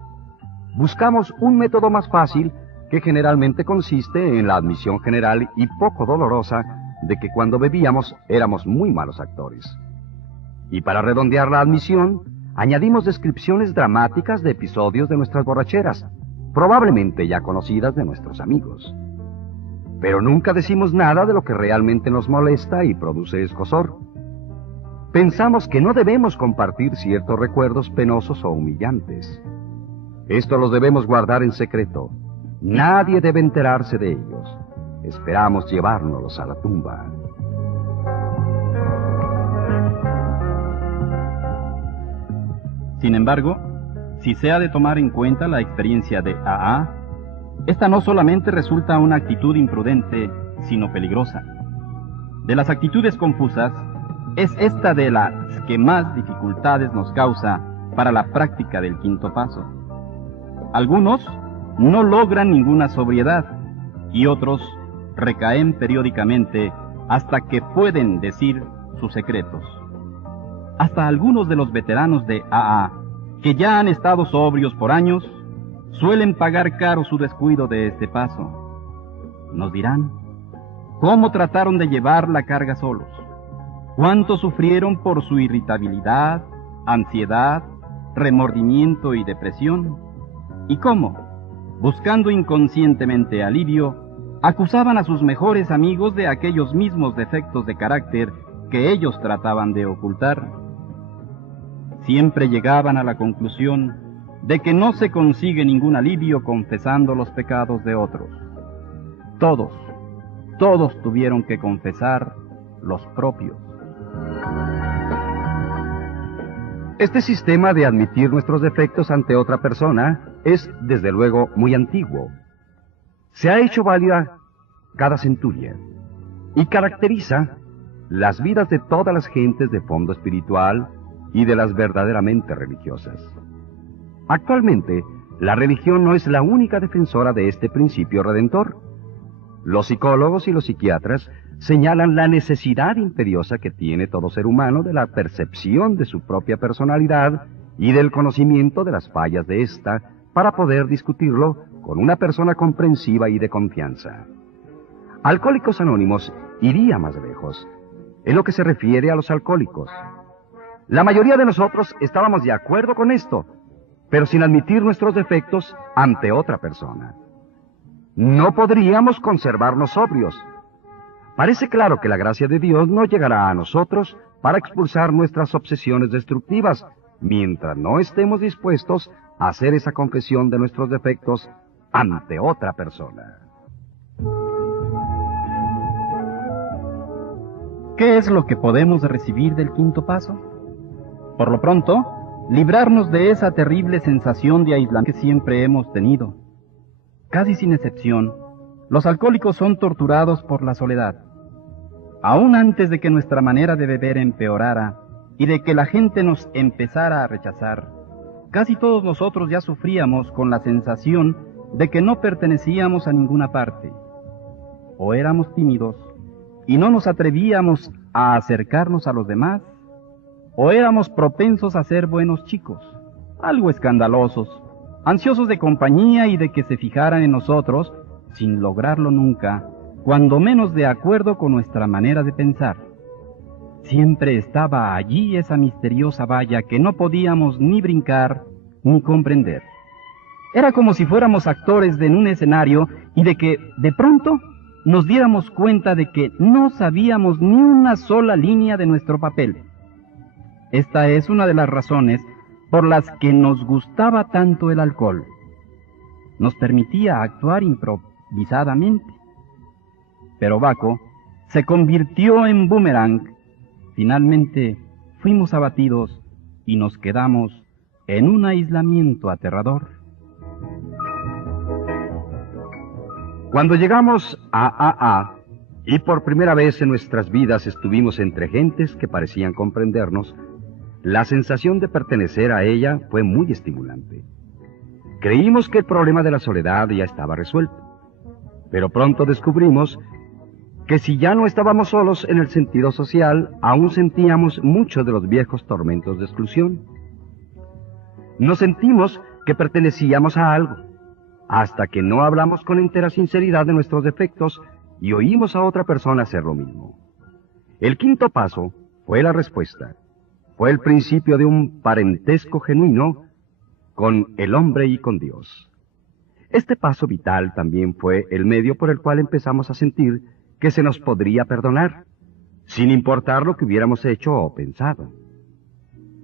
Buscamos un método más fácil que generalmente consiste en la admisión general y poco dolorosa de que cuando bebíamos éramos muy malos actores. Y para redondear la admisión, añadimos descripciones dramáticas de episodios de nuestras borracheras, probablemente ya conocidas de nuestros amigos. Pero nunca decimos nada de lo que realmente nos molesta y produce escozor. Pensamos que no debemos compartir ciertos recuerdos penosos o humillantes. Esto los debemos guardar en secreto. Nadie debe enterarse de ellos. Esperamos llevárnoslos a la tumba. Sin embargo, si se ha de tomar en cuenta la experiencia de AA, esta no solamente resulta una actitud imprudente, sino peligrosa. De las actitudes confusas, es esta de las que más dificultades nos causa para la práctica del quinto paso. Algunos no logran ninguna sobriedad y otros recaen periódicamente hasta que pueden decir sus secretos. Hasta algunos de los veteranos de AA, que ya han estado sobrios por años, suelen pagar caro su descuido de este paso. Nos dirán cómo trataron de llevar la carga solos, cuánto sufrieron por su irritabilidad, ansiedad, remordimiento y depresión, y cómo, buscando inconscientemente alivio, acusaban a sus mejores amigos de aquellos mismos defectos de carácter que ellos trataban de ocultar. Siempre llegaban a la conclusión de que no se consigue ningún alivio confesando los pecados de otros. Todos tuvieron que confesar los propios. Este sistema de admitir nuestros defectos ante otra persona es, desde luego, muy antiguo. Se ha hecho válida cada centuria y caracteriza las vidas de todas las gentes de fondo espiritual y de las verdaderamente religiosas. Actualmente, la religión no es la única defensora de este principio redentor. Los psicólogos y los psiquiatras señalan la necesidad imperiosa que tiene todo ser humano de la percepción de su propia personalidad y del conocimiento de las fallas de ésta para poder discutirlo con una persona comprensiva y de confianza. Alcohólicos Anónimos iría más lejos en lo que se refiere a los alcohólicos. La mayoría de nosotros estábamos de acuerdo con esto, pero sin admitir nuestros defectos ante otra persona. No podríamos conservarnos sobrios. Parece claro que la gracia de Dios no llegará a nosotros para expulsar nuestras obsesiones destructivas, mientras no estemos dispuestos a hacer esa confesión de nuestros defectos ante otra persona. ¿Qué es lo que podemos recibir del quinto paso? Por lo pronto, librarnos de esa terrible sensación de aislamiento que siempre hemos tenido. Casi sin excepción, los alcohólicos son torturados por la soledad. Aún antes de que nuestra manera de beber empeorara y de que la gente nos empezara a rechazar, casi todos nosotros ya sufríamos con la sensación de que no pertenecíamos a ninguna parte. O éramos tímidos y no nos atrevíamos a acercarnos a los demás, o éramos propensos a ser buenos chicos, algo escandalosos, ansiosos de compañía y de que se fijaran en nosotros, sin lograrlo nunca, cuando menos de acuerdo con nuestra manera de pensar. Siempre estaba allí esa misteriosa valla que no podíamos ni brincar ni comprender. Era como si fuéramos actores en un escenario y de que, de pronto, nos diéramos cuenta de que no sabíamos ni una sola línea de nuestro papel. Esta es una de las razones por las que nos gustaba tanto el alcohol. Nos permitía actuar improvisadamente. Pero Baco se convirtió en boomerang. Finalmente fuimos abatidos y nos quedamos en un aislamiento aterrador. Cuando llegamos a AA y por primera vez en nuestras vidas estuvimos entre gentes que parecían comprendernos, la sensación de pertenecer a ella fue muy estimulante. Creímos que el problema de la soledad ya estaba resuelto, pero pronto descubrimos que si ya no estábamos solos en el sentido social, aún sentíamos muchos de los viejos tormentos de exclusión. Nos sentimos que pertenecíamos a algo, hasta que no hablamos con entera sinceridad de nuestros defectos y oímos a otra persona hacer lo mismo. El quinto paso fue la respuesta. Fue el principio de un parentesco genuino con el hombre y con Dios. Este paso vital también fue el medio por el cual empezamos a sentir que se nos podría perdonar, sin importar lo que hubiéramos hecho o pensado.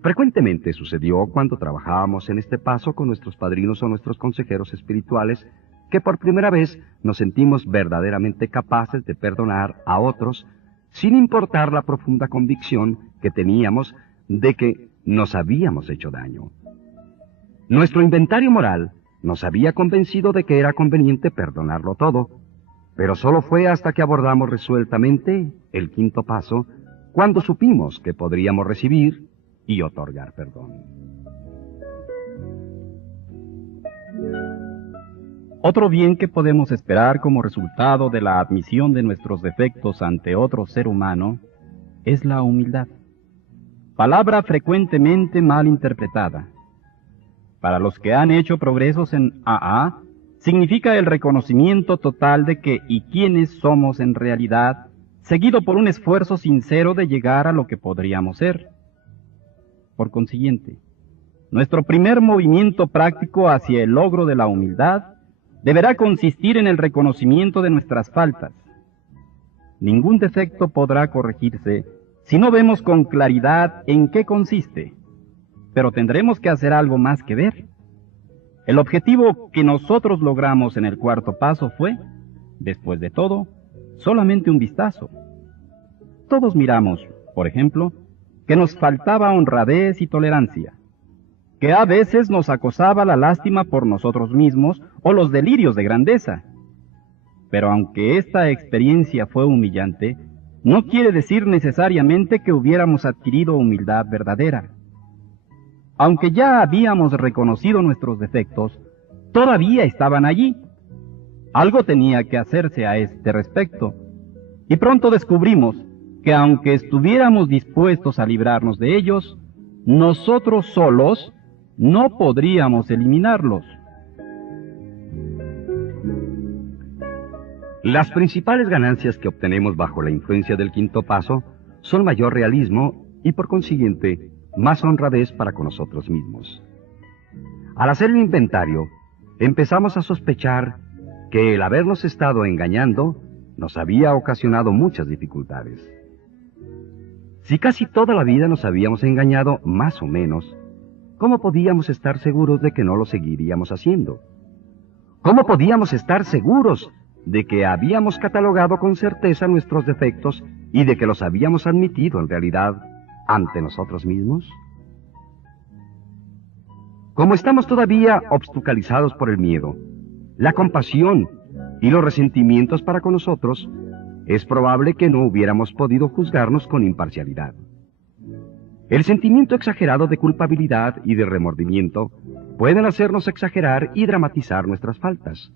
Frecuentemente sucedió cuando trabajábamos en este paso con nuestros padrinos o nuestros consejeros espirituales, que por primera vez nos sentimos verdaderamente capaces de perdonar a otros, sin importar la profunda convicción que teníamos de que nos habíamos hecho daño. Nuestro inventario moral nos había convencido de que era conveniente perdonarlo todo, pero solo fue hasta que abordamos resueltamente el quinto paso, cuando supimos que podríamos recibir y otorgar perdón. Otro bien que podemos esperar como resultado de la admisión de nuestros defectos ante otro ser humano es la humildad. Palabra frecuentemente mal interpretada. Para los que han hecho progresos en AA, significa el reconocimiento total de que y quiénes somos en realidad, seguido por un esfuerzo sincero de llegar a lo que podríamos ser. Por consiguiente, nuestro primer movimiento práctico hacia el logro de la humildad deberá consistir en el reconocimiento de nuestras faltas. Ningún defecto podrá corregirse si no vemos con claridad en qué consiste, pero tendremos que hacer algo más que ver. El objetivo que nosotros logramos en el cuarto paso fue, después de todo, solamente un vistazo. Todos miramos, por ejemplo, que nos faltaba honradez y tolerancia, que a veces nos acosaba la lástima por nosotros mismos o los delirios de grandeza. Pero aunque esta experiencia fue humillante, no quiere decir necesariamente que hubiéramos adquirido humildad verdadera. Aunque ya habíamos reconocido nuestros defectos, todavía estaban allí. Algo tenía que hacerse a este respecto, y pronto descubrimos que aunque estuviéramos dispuestos a librarnos de ellos, nosotros solos no podríamos eliminarlos. Las principales ganancias que obtenemos bajo la influencia del quinto paso son mayor realismo y, por consiguiente, más honradez para con nosotros mismos. Al hacer el inventario, empezamos a sospechar que el habernos estado engañando nos había ocasionado muchas dificultades. Si casi toda la vida nos habíamos engañado más o menos, ¿cómo podíamos estar seguros de que no lo seguiríamos haciendo? ¿Cómo podíamos estar seguros de que habíamos catalogado con certeza nuestros defectos y de que los habíamos admitido en realidad ante nosotros mismos? Como estamos todavía obstaculizados por el miedo, la compasión y los resentimientos para con nosotros, es probable que no hubiéramos podido juzgarnos con imparcialidad. El sentimiento exagerado de culpabilidad y de remordimiento pueden hacernos exagerar y dramatizar nuestras faltas.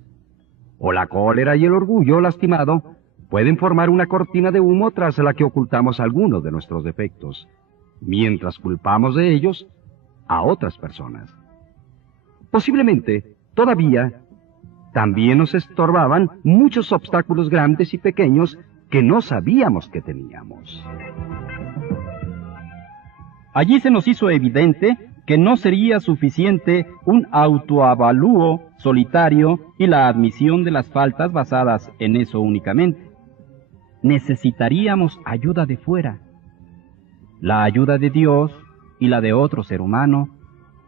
O la cólera y el orgullo lastimado pueden formar una cortina de humo tras la que ocultamos algunos de nuestros defectos, mientras culpamos de ellos a otras personas. Posiblemente, todavía, también nos estorbaban muchos obstáculos grandes y pequeños que no sabíamos que teníamos. Allí se nos hizo evidente que no sería suficiente un autoavalúo solitario y la admisión de las faltas basadas en eso únicamente. Necesitaríamos ayuda de fuera, la ayuda de Dios y la de otro ser humano,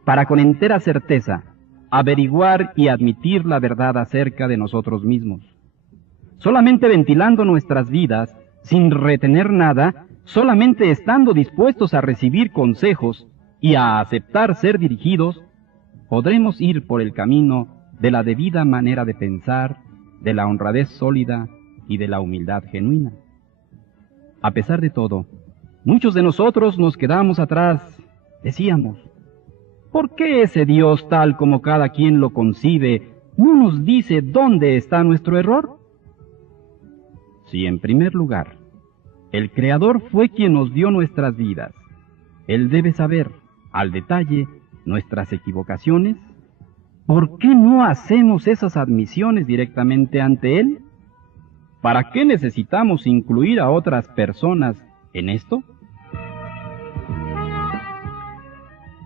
para con entera certeza averiguar y admitir la verdad acerca de nosotros mismos. Solamente ventilando nuestras vidas, sin retener nada, solamente estando dispuestos a recibir consejos y a aceptar ser dirigidos, podremos ir por el camino de la debida manera de pensar, de la honradez sólida y de la humildad genuina. A pesar de todo, muchos de nosotros nos quedamos atrás. Decíamos, ¿por qué ese Dios tal como cada quien lo concibe no nos dice dónde está nuestro error? Si en primer lugar, el Creador fue quien nos dio nuestras vidas, Él debe saber al detalle nuestras equivocaciones. ¿Por qué no hacemos esas admisiones directamente ante Él? ¿Para qué necesitamos incluir a otras personas en esto?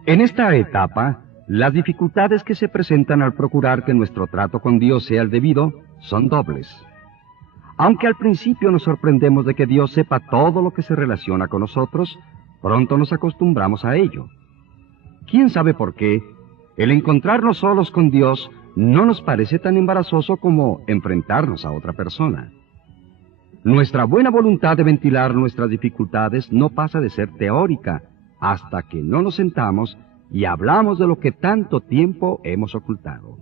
En esta etapa, las dificultades que se presentan al procurar que nuestro trato con Dios sea el debido son dobles. Aunque al principio nos sorprendemos de que Dios sepa todo lo que se relaciona con nosotros, pronto nos acostumbramos a ello. ¿Quién sabe por qué? El encontrarnos solos con Dios no nos parece tan embarazoso como enfrentarnos a otra persona. Nuestra buena voluntad de ventilar nuestras dificultades no pasa de ser teórica hasta que no nos sentamos y hablamos de lo que tanto tiempo hemos ocultado.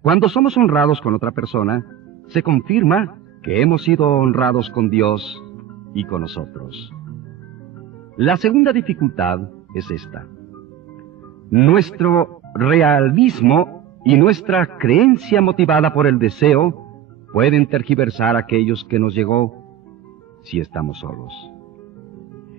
Cuando somos honrados con otra persona, se confirma que hemos sido honrados con Dios y con nosotros. La segunda dificultad es esta. Nuestro realismo y nuestra creencia motivada por el deseo pueden tergiversar aquellos que nos llegó si estamos solos.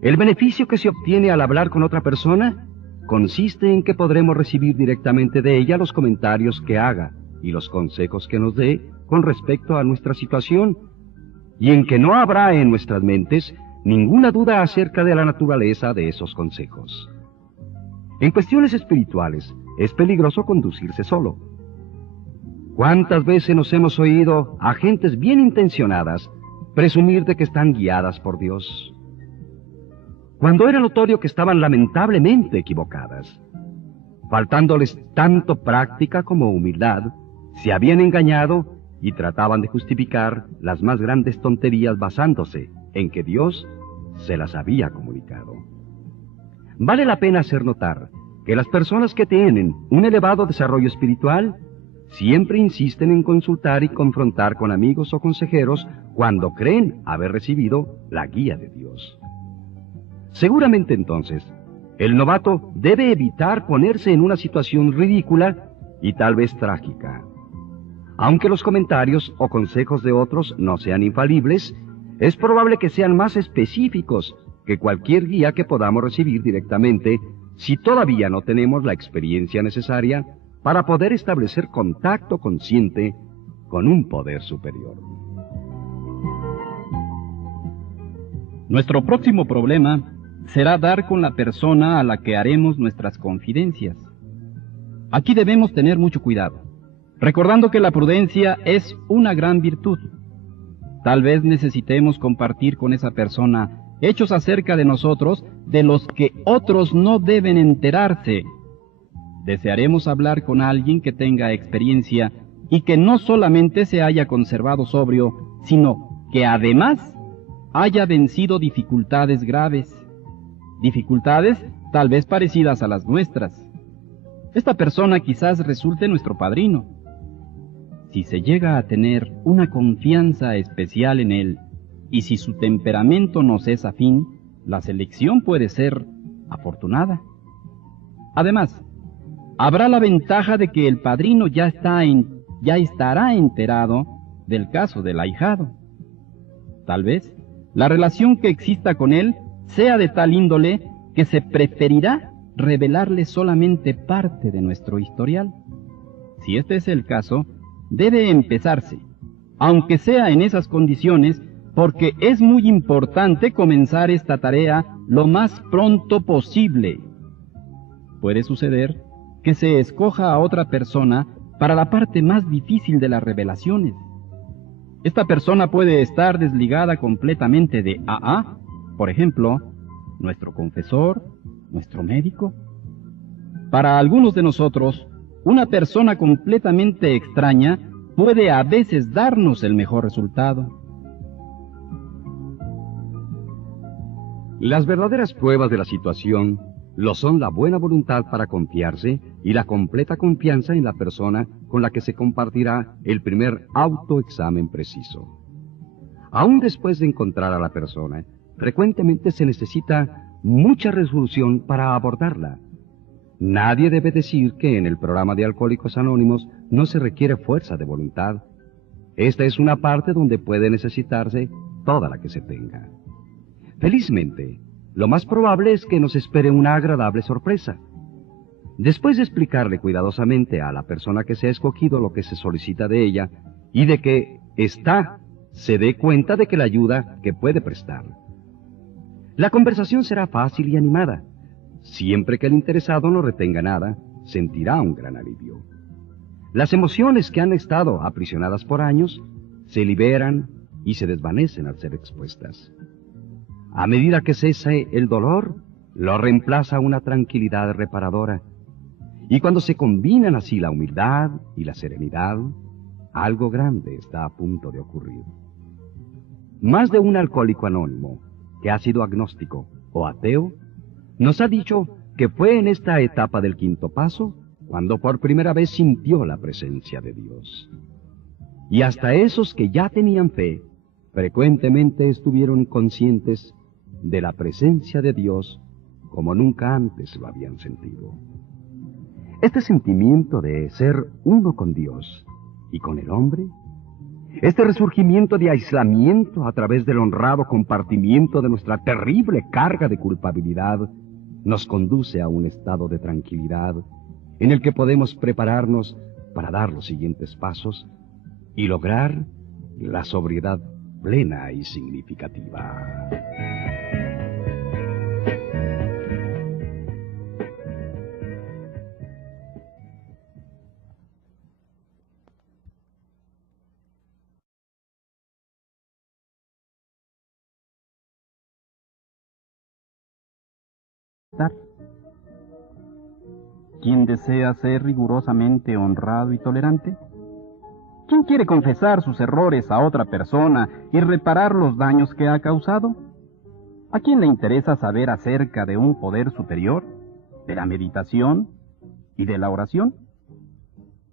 El beneficio que se obtiene al hablar con otra persona consiste en que podremos recibir directamente de ella los comentarios que haga y los consejos que nos dé con respecto a nuestra situación, y en que no habrá en nuestras mentes ninguna duda acerca de la naturaleza de esos consejos. En cuestiones espirituales es peligroso conducirse solo. ¿Cuántas veces nos hemos oído a gentes bien intencionadas presumir de que están guiadas por Dios, cuando era notorio que estaban lamentablemente equivocadas? Faltándoles tanto práctica como humildad, se habían engañado y trataban de justificar las más grandes tonterías basándose en que Dios se las había comunicado. Vale la pena hacer notar que las personas que tienen un elevado desarrollo espiritual siempre insisten en consultar y confrontar con amigos o consejeros cuando creen haber recibido la guía de Dios. Seguramente entonces, el novato debe evitar ponerse en una situación ridícula y tal vez trágica. Aunque los comentarios o consejos de otros no sean infalibles, es probable que sean más específicos que cualquier guía que podamos recibir directamente si todavía no tenemos la experiencia necesaria para poder establecer contacto consciente con un poder superior. Nuestro próximo problema será dar con la persona a la que haremos nuestras confidencias. Aquí debemos tener mucho cuidado, recordando que la prudencia es una gran virtud. Tal vez necesitemos compartir con esa persona hechos acerca de nosotros de los que otros no deben enterarse. Desearemos hablar con alguien que tenga experiencia y que no solamente se haya conservado sobrio, sino que además haya vencido dificultades graves, dificultades tal vez parecidas a las nuestras. esta persona quizás resulte nuestro padrino. Si se llega a tener una confianza especial en él, y si su temperamento nos es afín, la selección puede ser afortunada. Además, habrá la ventaja de que el padrino ya estará enterado del caso del ahijado. Tal vez la relación que exista con él sea de tal índole que se preferirá revelarle solamente parte de nuestro historial. Si este es el caso, debe empezarse, aunque sea en esas condiciones, porque es muy importante comenzar esta tarea lo más pronto posible. Puede suceder que se escoja a otra persona para la parte más difícil de las revelaciones. Esta persona puede estar desligada completamente de AA, por ejemplo, nuestro confesor, nuestro médico. Para algunos de nosotros, una persona completamente extraña puede a veces darnos el mejor resultado. Las verdaderas pruebas de la situación lo son la buena voluntad para confiarse y la completa confianza en la persona con la que se compartirá el primer autoexamen preciso. Aún después de encontrar a la persona, frecuentemente se necesita mucha resolución para abordarla. Nadie debe decir que en el programa de Alcohólicos Anónimos no se requiere fuerza de voluntad. Esta es una parte donde puede necesitarse toda la que se tenga. Felizmente, lo más probable es que nos espere una agradable sorpresa. Después de explicarle cuidadosamente a la persona que se ha escogido lo que se solicita de ella y de que ésta se dé cuenta de que la ayuda que puede prestar. La conversación será fácil y animada. Siempre que el interesado no retenga nada, sentirá un gran alivio. Las emociones que han estado aprisionadas por años se liberan y se desvanecen al ser expuestas. A medida que cese el dolor, lo reemplaza una tranquilidad reparadora. Y cuando se combinan así la humildad y la serenidad, algo grande está a punto de ocurrir. Más de un alcohólico anónimo que ha sido agnóstico o ateo nos ha dicho que fue en esta etapa del quinto paso cuando por primera vez sintió la presencia de Dios. Y hasta esos que ya tenían fe, frecuentemente estuvieron conscientes de la presencia de Dios como nunca antes lo habían sentido. Este sentimiento de ser uno con Dios y con el hombre, este resurgimiento de aislamiento a través del honrado compartimiento de nuestra terrible carga de culpabilidad, nos conduce a un estado de tranquilidad en el que podemos prepararnos para dar los siguientes pasos y lograr la sobriedad plena y significativa. ¿Quién desea ser rigurosamente honrado y tolerante? ¿Quién quiere confesar sus errores a otra persona y reparar los daños que ha causado? ¿A quién le interesa saber acerca de un poder superior, de la meditación y de la oración?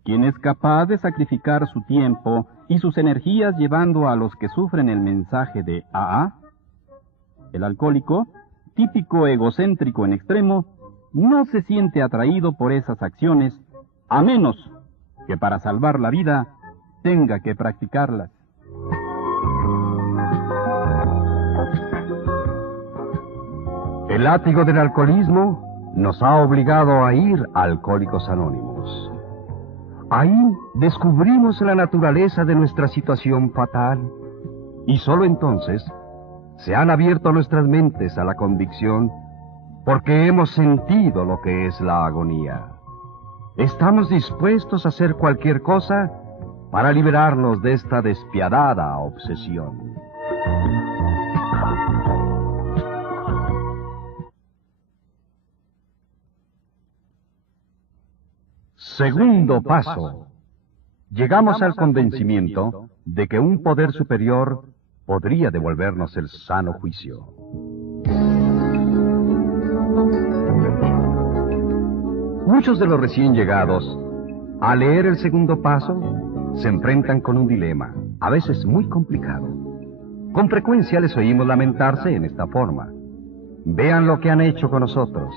¿Quién es capaz de sacrificar su tiempo y sus energías llevando a los que sufren el mensaje de AA? El alcohólico, típico egocéntrico en extremo, no se siente atraído por esas acciones, a menos que para salvar la vida tenga que practicarlas. El látigo del alcoholismo nos ha obligado a ir a Alcohólicos Anónimos. Ahí descubrimos la naturaleza de nuestra situación fatal y solo entonces se han abierto nuestras mentes a la convicción porque hemos sentido lo que es la agonía. Estamos dispuestos a hacer cualquier cosa para liberarnos de esta despiadada obsesión. Segundo paso. Llegamos al convencimiento de que un poder superior podría devolvernos el sano juicio. Muchos de los recién llegados, al leer el segundo paso, se enfrentan con un dilema, a veces muy complicado. Con frecuencia les oímos lamentarse en esta forma: vean lo que han hecho con nosotros.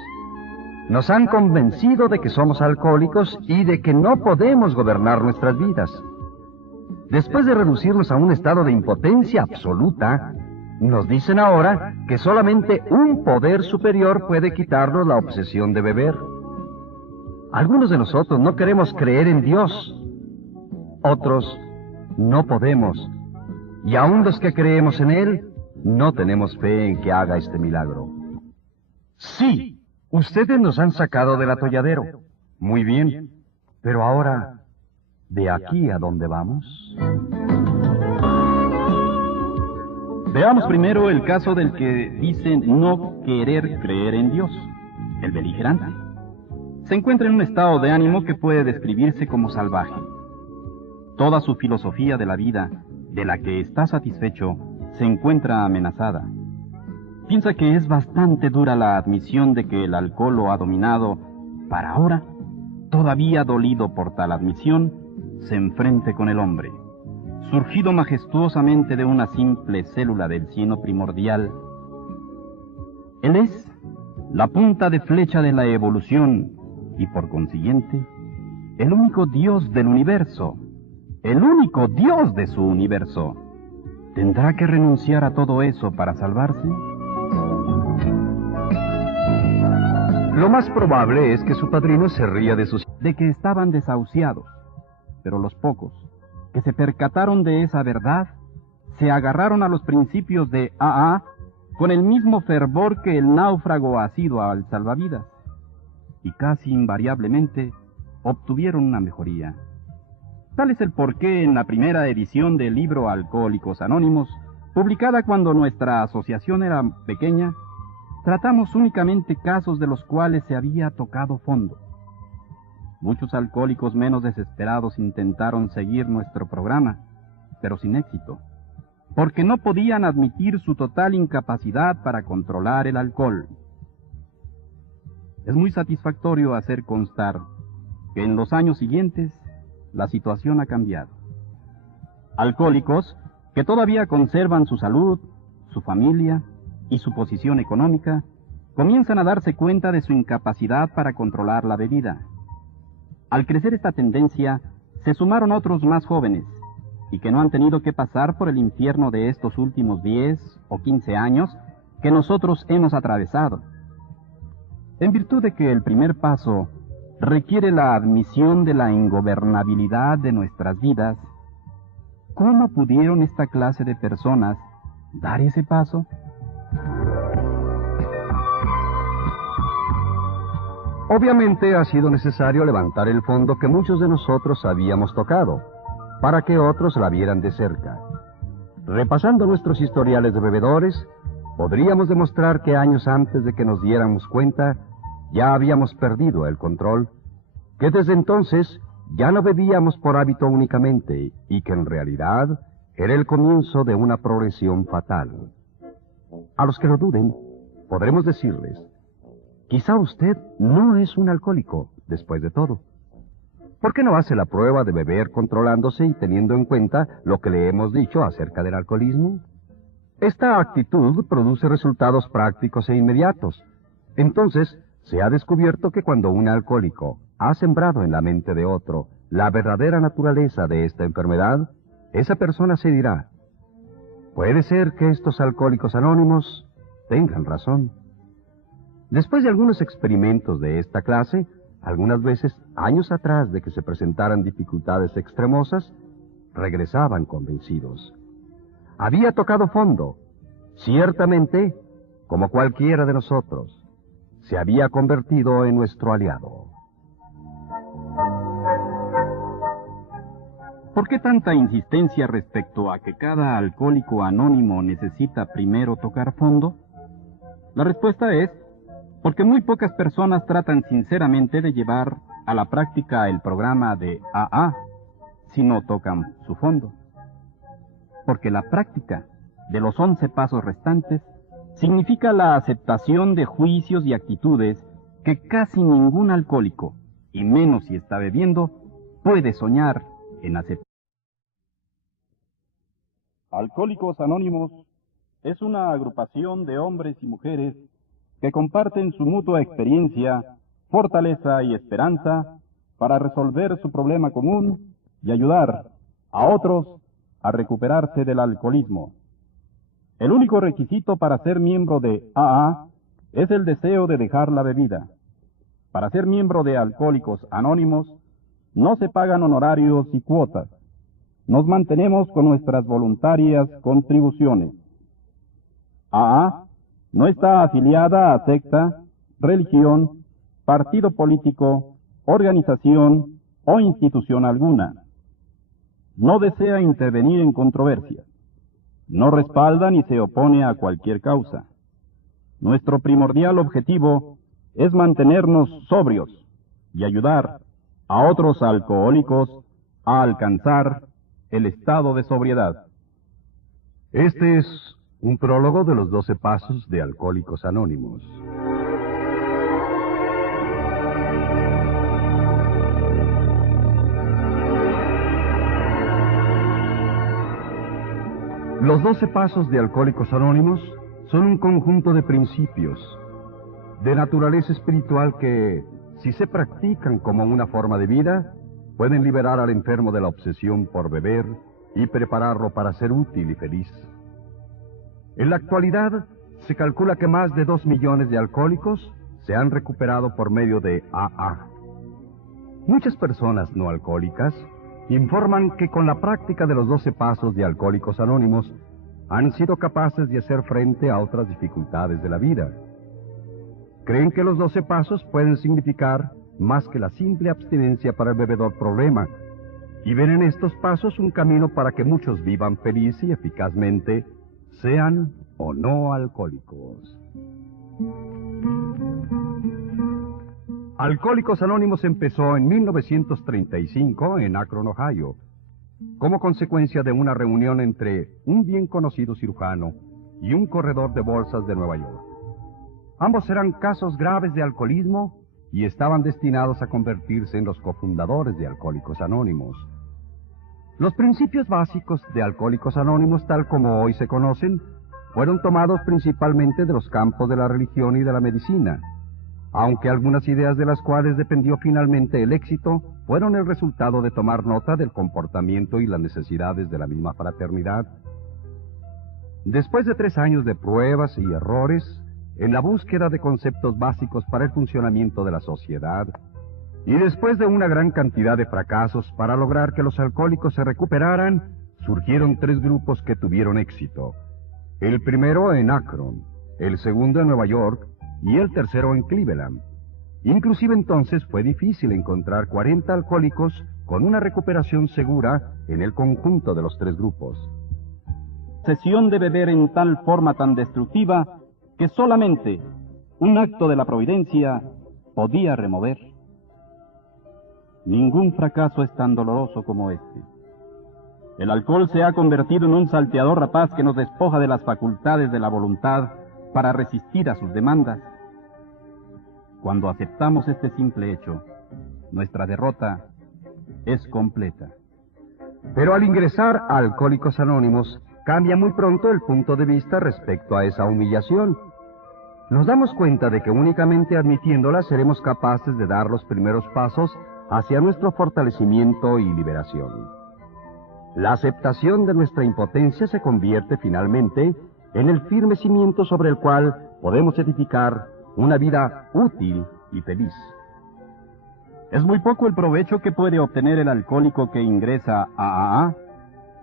Nos han convencido de que somos alcohólicos y de que no podemos gobernar nuestras vidas. Después de reducirnos a un estado de impotencia absoluta, nos dicen ahora que solamente un poder superior puede quitarnos la obsesión de beber. Algunos de nosotros no queremos creer en Dios. Otros no podemos. Y aún los que creemos en Él, no tenemos fe en que haga este milagro. Sí, ustedes nos han sacado del atolladero. Muy bien. Pero ahora, ¿de aquí a dónde vamos? Veamos primero el caso del que dice no querer creer en Dios, el beligerante. Se encuentra en un estado de ánimo que puede describirse como salvaje. Toda su filosofía de la vida, de la que está satisfecho, se encuentra amenazada. Piensa que es bastante dura la admisión de que el alcohol lo ha dominado, para ahora, todavía dolido por tal admisión, se enfrente con el hombre. Surgido majestuosamente de una simple célula del cieno primordial, él es la punta de flecha de la evolución y, por consiguiente, el único Dios del universo, el único Dios de su universo. ¿Tendrá que renunciar a todo eso para salvarse? Lo más probable es que su padrino se ría de que estaban desahuciados, pero los pocos que se percataron de esa verdad se agarraron a los principios de AA con el mismo fervor que el náufrago asiduo al salvavidas, y casi invariablemente obtuvieron una mejoría. Tal es el porqué en la primera edición del libro Alcohólicos Anónimos, publicada cuando nuestra asociación era pequeña, tratamos únicamente casos de los cuales se había tocado fondo. Muchos alcohólicos menos desesperados intentaron seguir nuestro programa, pero sin éxito, porque no podían admitir su total incapacidad para controlar el alcohol. Es muy satisfactorio hacer constar que en los años siguientes la situación ha cambiado. Alcohólicos que todavía conservan su salud, su familia y su posición económica, comienzan a darse cuenta de su incapacidad para controlar la bebida. Al crecer esta tendencia, se sumaron otros más jóvenes, y que no han tenido que pasar por el infierno de estos últimos 10 o 15 años que nosotros hemos atravesado. En virtud de que el primer paso requiere la admisión de la ingobernabilidad de nuestras vidas, ¿cómo pudieron esta clase de personas dar ese paso? Obviamente ha sido necesario levantar el fondo que muchos de nosotros habíamos tocado, para que otros la vieran de cerca. Repasando nuestros historiales de bebedores, podríamos demostrar que años antes de que nos diéramos cuenta, ya habíamos perdido el control, que desde entonces ya no bebíamos por hábito únicamente, y que en realidad era el comienzo de una progresión fatal. A los que lo duden, podremos decirles: quizá usted no es un alcohólico, después de todo. ¿Por qué no hace la prueba de beber controlándose y teniendo en cuenta lo que le hemos dicho acerca del alcoholismo? Esta actitud produce resultados prácticos e inmediatos. Entonces, se ha descubierto que cuando un alcohólico ha sembrado en la mente de otro la verdadera naturaleza de esta enfermedad, esa persona se dirá: puede ser que estos alcohólicos anónimos tengan razón. Después de algunos experimentos de esta clase, algunas veces, años atrás de que se presentaran dificultades extremosas, regresaban convencidos. Había tocado fondo. Ciertamente, como cualquiera de nosotros, se había convertido en nuestro aliado. ¿Por qué tanta insistencia respecto a que cada alcohólico anónimo necesita primero tocar fondo? La respuesta es porque muy pocas personas tratan sinceramente de llevar a la práctica el programa de AA si no tocan su fondo. Porque la práctica de los 11 pasos restantes significa la aceptación de juicios y actitudes que casi ningún alcohólico, y menos si está bebiendo, puede soñar en aceptar. Alcohólicos Anónimos es una agrupación de hombres y mujeres que comparten su mutua experiencia, fortaleza y esperanza para resolver su problema común y ayudar a otros a recuperarse del alcoholismo. El único requisito para ser miembro de AA es el deseo de dejar la bebida. Para ser miembro de Alcohólicos Anónimos no se pagan honorarios y cuotas. Nos mantenemos con nuestras voluntarias contribuciones. AA no está afiliada a secta, religión, partido político, organización o institución alguna. No desea intervenir en controversias. No respalda ni se opone a cualquier causa. Nuestro primordial objetivo es mantenernos sobrios y ayudar a otros alcohólicos a alcanzar el estado de sobriedad. Este es un prólogo de los 12 pasos de Alcohólicos Anónimos. Los 12 pasos de Alcohólicos Anónimos son un conjunto de principios de naturaleza espiritual que, si se practican como una forma de vida, pueden liberar al enfermo de la obsesión por beber y prepararlo para ser útil y feliz. En la actualidad, se calcula que más de 2 millones de alcohólicos se han recuperado por medio de AA. Muchas personas no alcohólicas informan que con la práctica de los 12 pasos de Alcohólicos Anónimos han sido capaces de hacer frente a otras dificultades de la vida. Creen que los 12 pasos pueden significar más que la simple abstinencia para el bebedor problema, y ven en estos pasos un camino para que muchos vivan feliz y eficazmente, sean o no alcohólicos. Alcohólicos Anónimos empezó en 1935 en Akron, Ohio, como consecuencia de una reunión entre un bien conocido cirujano y un corredor de bolsas de Nueva York. Ambos eran casos graves de alcoholismo y estaban destinados a convertirse en los cofundadores de Alcohólicos Anónimos. Los principios básicos de Alcohólicos Anónimos, tal como hoy se conocen, fueron tomados principalmente de los campos de la religión y de la medicina, aunque algunas ideas de las cuales dependió finalmente el éxito fueron el resultado de tomar nota del comportamiento y las necesidades de la misma fraternidad. Después de 3 años de pruebas y errores, en la búsqueda de conceptos básicos para el funcionamiento de la sociedad, y después de una gran cantidad de fracasos para lograr que los alcohólicos se recuperaran, surgieron 3 grupos que tuvieron éxito. El primero en Akron, el segundo en Nueva York y el tercero en Cleveland. Inclusive entonces fue difícil encontrar 40 alcohólicos con una recuperación segura en el conjunto de los 3 grupos. Sesión de beber en tal forma tan destructiva que solamente un acto de la providencia podía remover. Ningún fracaso es tan doloroso como este. El alcohol se ha convertido en un salteador rapaz que nos despoja de las facultades de la voluntad para resistir a sus demandas. Cuando aceptamos este simple hecho, nuestra derrota es completa. Pero al ingresar a Alcohólicos Anónimos, cambia muy pronto el punto de vista respecto a esa humillación. Nos damos cuenta de que únicamente admitiéndola seremos capaces de dar los primeros pasos hacia nuestro fortalecimiento y liberación. La aceptación de nuestra impotencia se convierte finalmente en el firme cimiento sobre el cual podemos edificar una vida útil y feliz. Es muy poco el provecho que puede obtener el alcohólico que ingresa a AA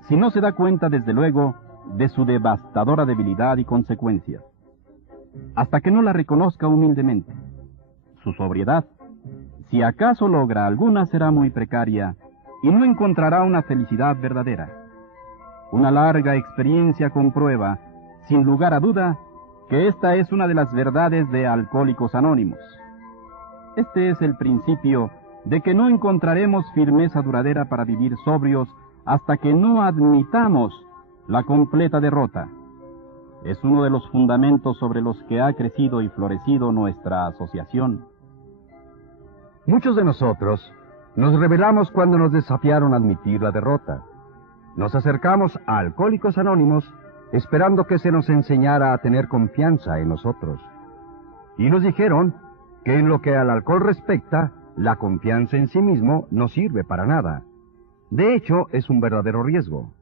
si no se da cuenta, desde luego, de su devastadora debilidad y consecuencias. Hasta que no la reconozca humildemente. Su sobriedad, si acaso logra alguna, será muy precaria y no encontrará una felicidad verdadera. Una larga experiencia comprueba, sin lugar a duda, que esta es una de las verdades de Alcohólicos Anónimos. Este es el principio de que no encontraremos firmeza duradera para vivir sobrios hasta que no admitamos la completa derrota. Es uno de los fundamentos sobre los que ha crecido y florecido nuestra asociación. Muchos de nosotros nos rebelamos cuando nos desafiaron a admitir la derrota. Nos acercamos a Alcohólicos Anónimos esperando que se nos enseñara a tener confianza en nosotros. Y nos dijeron que en lo que al alcohol respecta, la confianza en sí mismo no sirve para nada. De hecho, es un verdadero riesgo.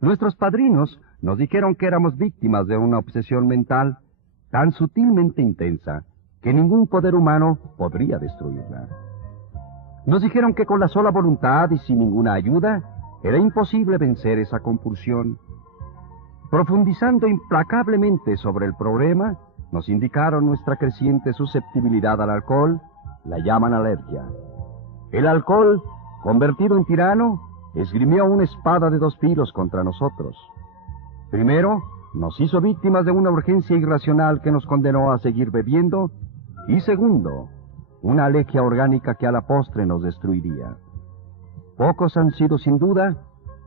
Nuestros padrinos nos dijeron que éramos víctimas de una obsesión mental tan sutilmente intensa que ningún poder humano podría destruirla. Nos dijeron que con la sola voluntad y sin ninguna ayuda era imposible vencer esa compulsión. Profundizando implacablemente sobre el problema, nos indicaron nuestra creciente susceptibilidad al alcohol, la llaman alergia. El alcohol, convertido en tirano, esgrimió una espada de 2 filos contra nosotros. Primero, nos hizo víctimas de una urgencia irracional que nos condenó a seguir bebiendo, y segundo, una alergia orgánica que a la postre nos destruiría. Pocos han sido, sin duda,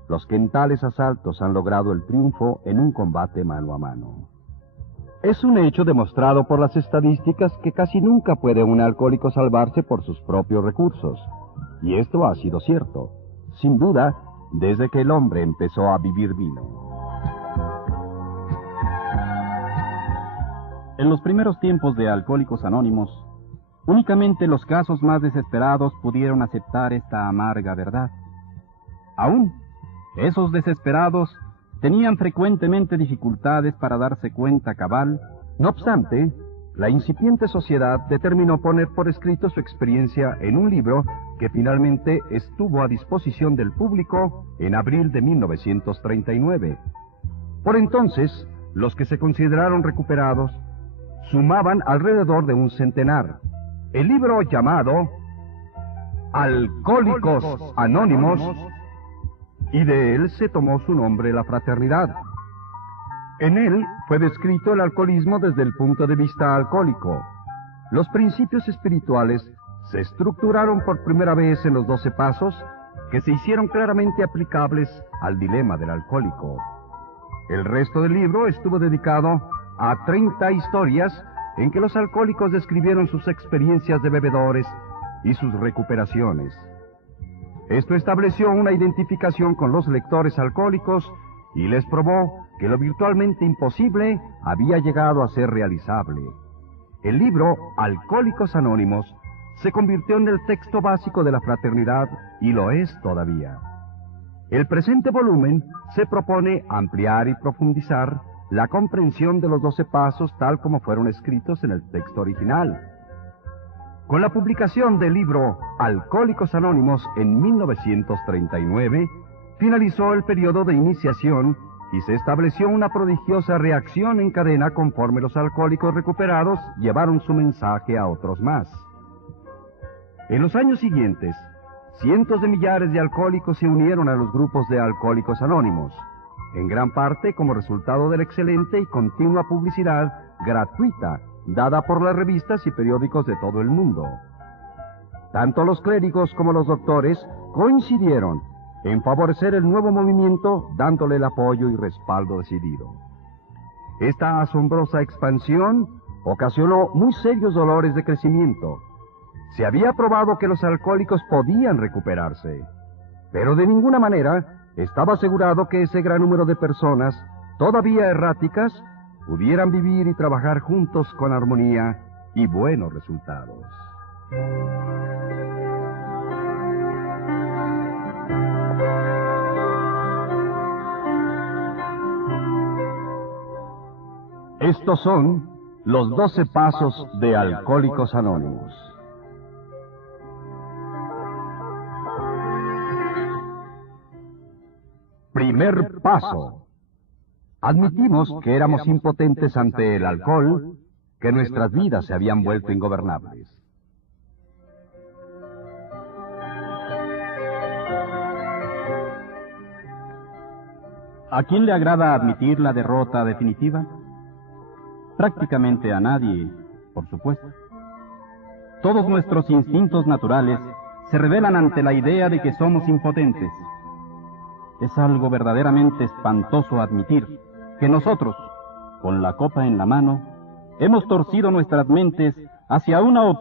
los que en tales asaltos han logrado el triunfo en un combate mano a mano. Es un hecho demostrado por las estadísticas que casi nunca puede un alcohólico salvarse por sus propios recursos. Y esto ha sido cierto, sin duda, desde que el hombre empezó a vivir vino. En los primeros tiempos de Alcohólicos Anónimos, únicamente los casos más desesperados pudieron aceptar esta amarga verdad. Aún, esos desesperados tenían frecuentemente dificultades para darse cuenta cabal. No obstante, la incipiente sociedad determinó poner por escrito su experiencia en un libro que finalmente estuvo a disposición del público en abril de 1939. Por entonces, los que se consideraron recuperados sumaban alrededor de 100. El libro llamado Alcohólicos Anónimos, y de él se tomó su nombre la fraternidad. En él fue descrito el alcoholismo desde el punto de vista alcohólico. Los principios espirituales se estructuraron por primera vez en los 12 pasos que se hicieron claramente aplicables al dilema del alcohólico. El resto del libro estuvo dedicado a 30 historias en que los alcohólicos describieron sus experiencias de bebedores y sus recuperaciones. Esto estableció una identificación con los lectores alcohólicos y les probó que lo virtualmente imposible había llegado a ser realizable. El libro Alcohólicos Anónimos se convirtió en el texto básico de la fraternidad y lo es todavía. El presente volumen se propone ampliar y profundizar la comprensión de los 12 pasos tal como fueron escritos en el texto original. Con la publicación del libro Alcohólicos Anónimos en 1939, finalizó el periodo de iniciación y se estableció una prodigiosa reacción en cadena conforme los alcohólicos recuperados llevaron su mensaje a otros más. En los años siguientes, cientos de millares de alcohólicos se unieron a los grupos de Alcohólicos Anónimos, en gran parte como resultado de la excelente y continua publicidad gratuita dada por las revistas y periódicos de todo el mundo. Tanto los clérigos como los doctores coincidieron en favorecer el nuevo movimiento, dándole el apoyo y respaldo decidido. Esta asombrosa expansión ocasionó muy serios dolores de crecimiento. Se había probado que los alcohólicos podían recuperarse, pero de ninguna manera estaba asegurado que ese gran número de personas, todavía erráticas, pudieran vivir y trabajar juntos con armonía y buenos resultados. Estos son los 12 pasos de Alcohólicos Anónimos. Primer paso. Admitimos que éramos impotentes ante el alcohol, que nuestras vidas se habían vuelto ingobernables. ¿A quién le agrada admitir la derrota definitiva? Prácticamente a nadie, por supuesto. Todos nuestros instintos naturales se rebelan ante la idea de que somos impotentes. Es algo verdaderamente espantoso admitir que nosotros, con la copa en la mano, hemos torcido nuestras mentes hacia una